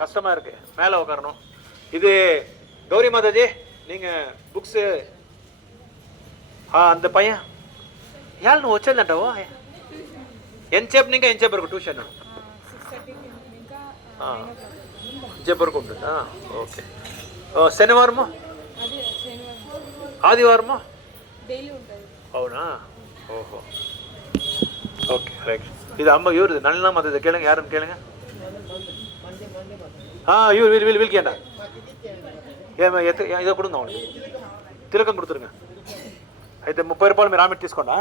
கஷ்டமா இருக்கு, மேலே உட்காரணும். இது கௌரி மாதாஜி, நீங்க புக்ஸ் அந்த பையன் ಯಾರು నువ్వు వచ్చేదంటావు ఎంతసేపు ఇంకా ఎంతసేపు వరకు ట్యూషన్? ఎంతసేపు వరకు ఉంటుందా? ఓకే. శనివారము ఆదివారము అవునా? ఓహో ஓகே ரைட். இது அம்மா இவரு நல்லா மற்ற கேளுங்க, யாருன்னு கேளுங்க. இவர் வீல்கேண்டா ఇదో கொடுங்க அவனுக்கு తిలకం கொடுத்துருங்க. అయితే 30 రూపాయలు మీరు ఆమె తీసుకోండా.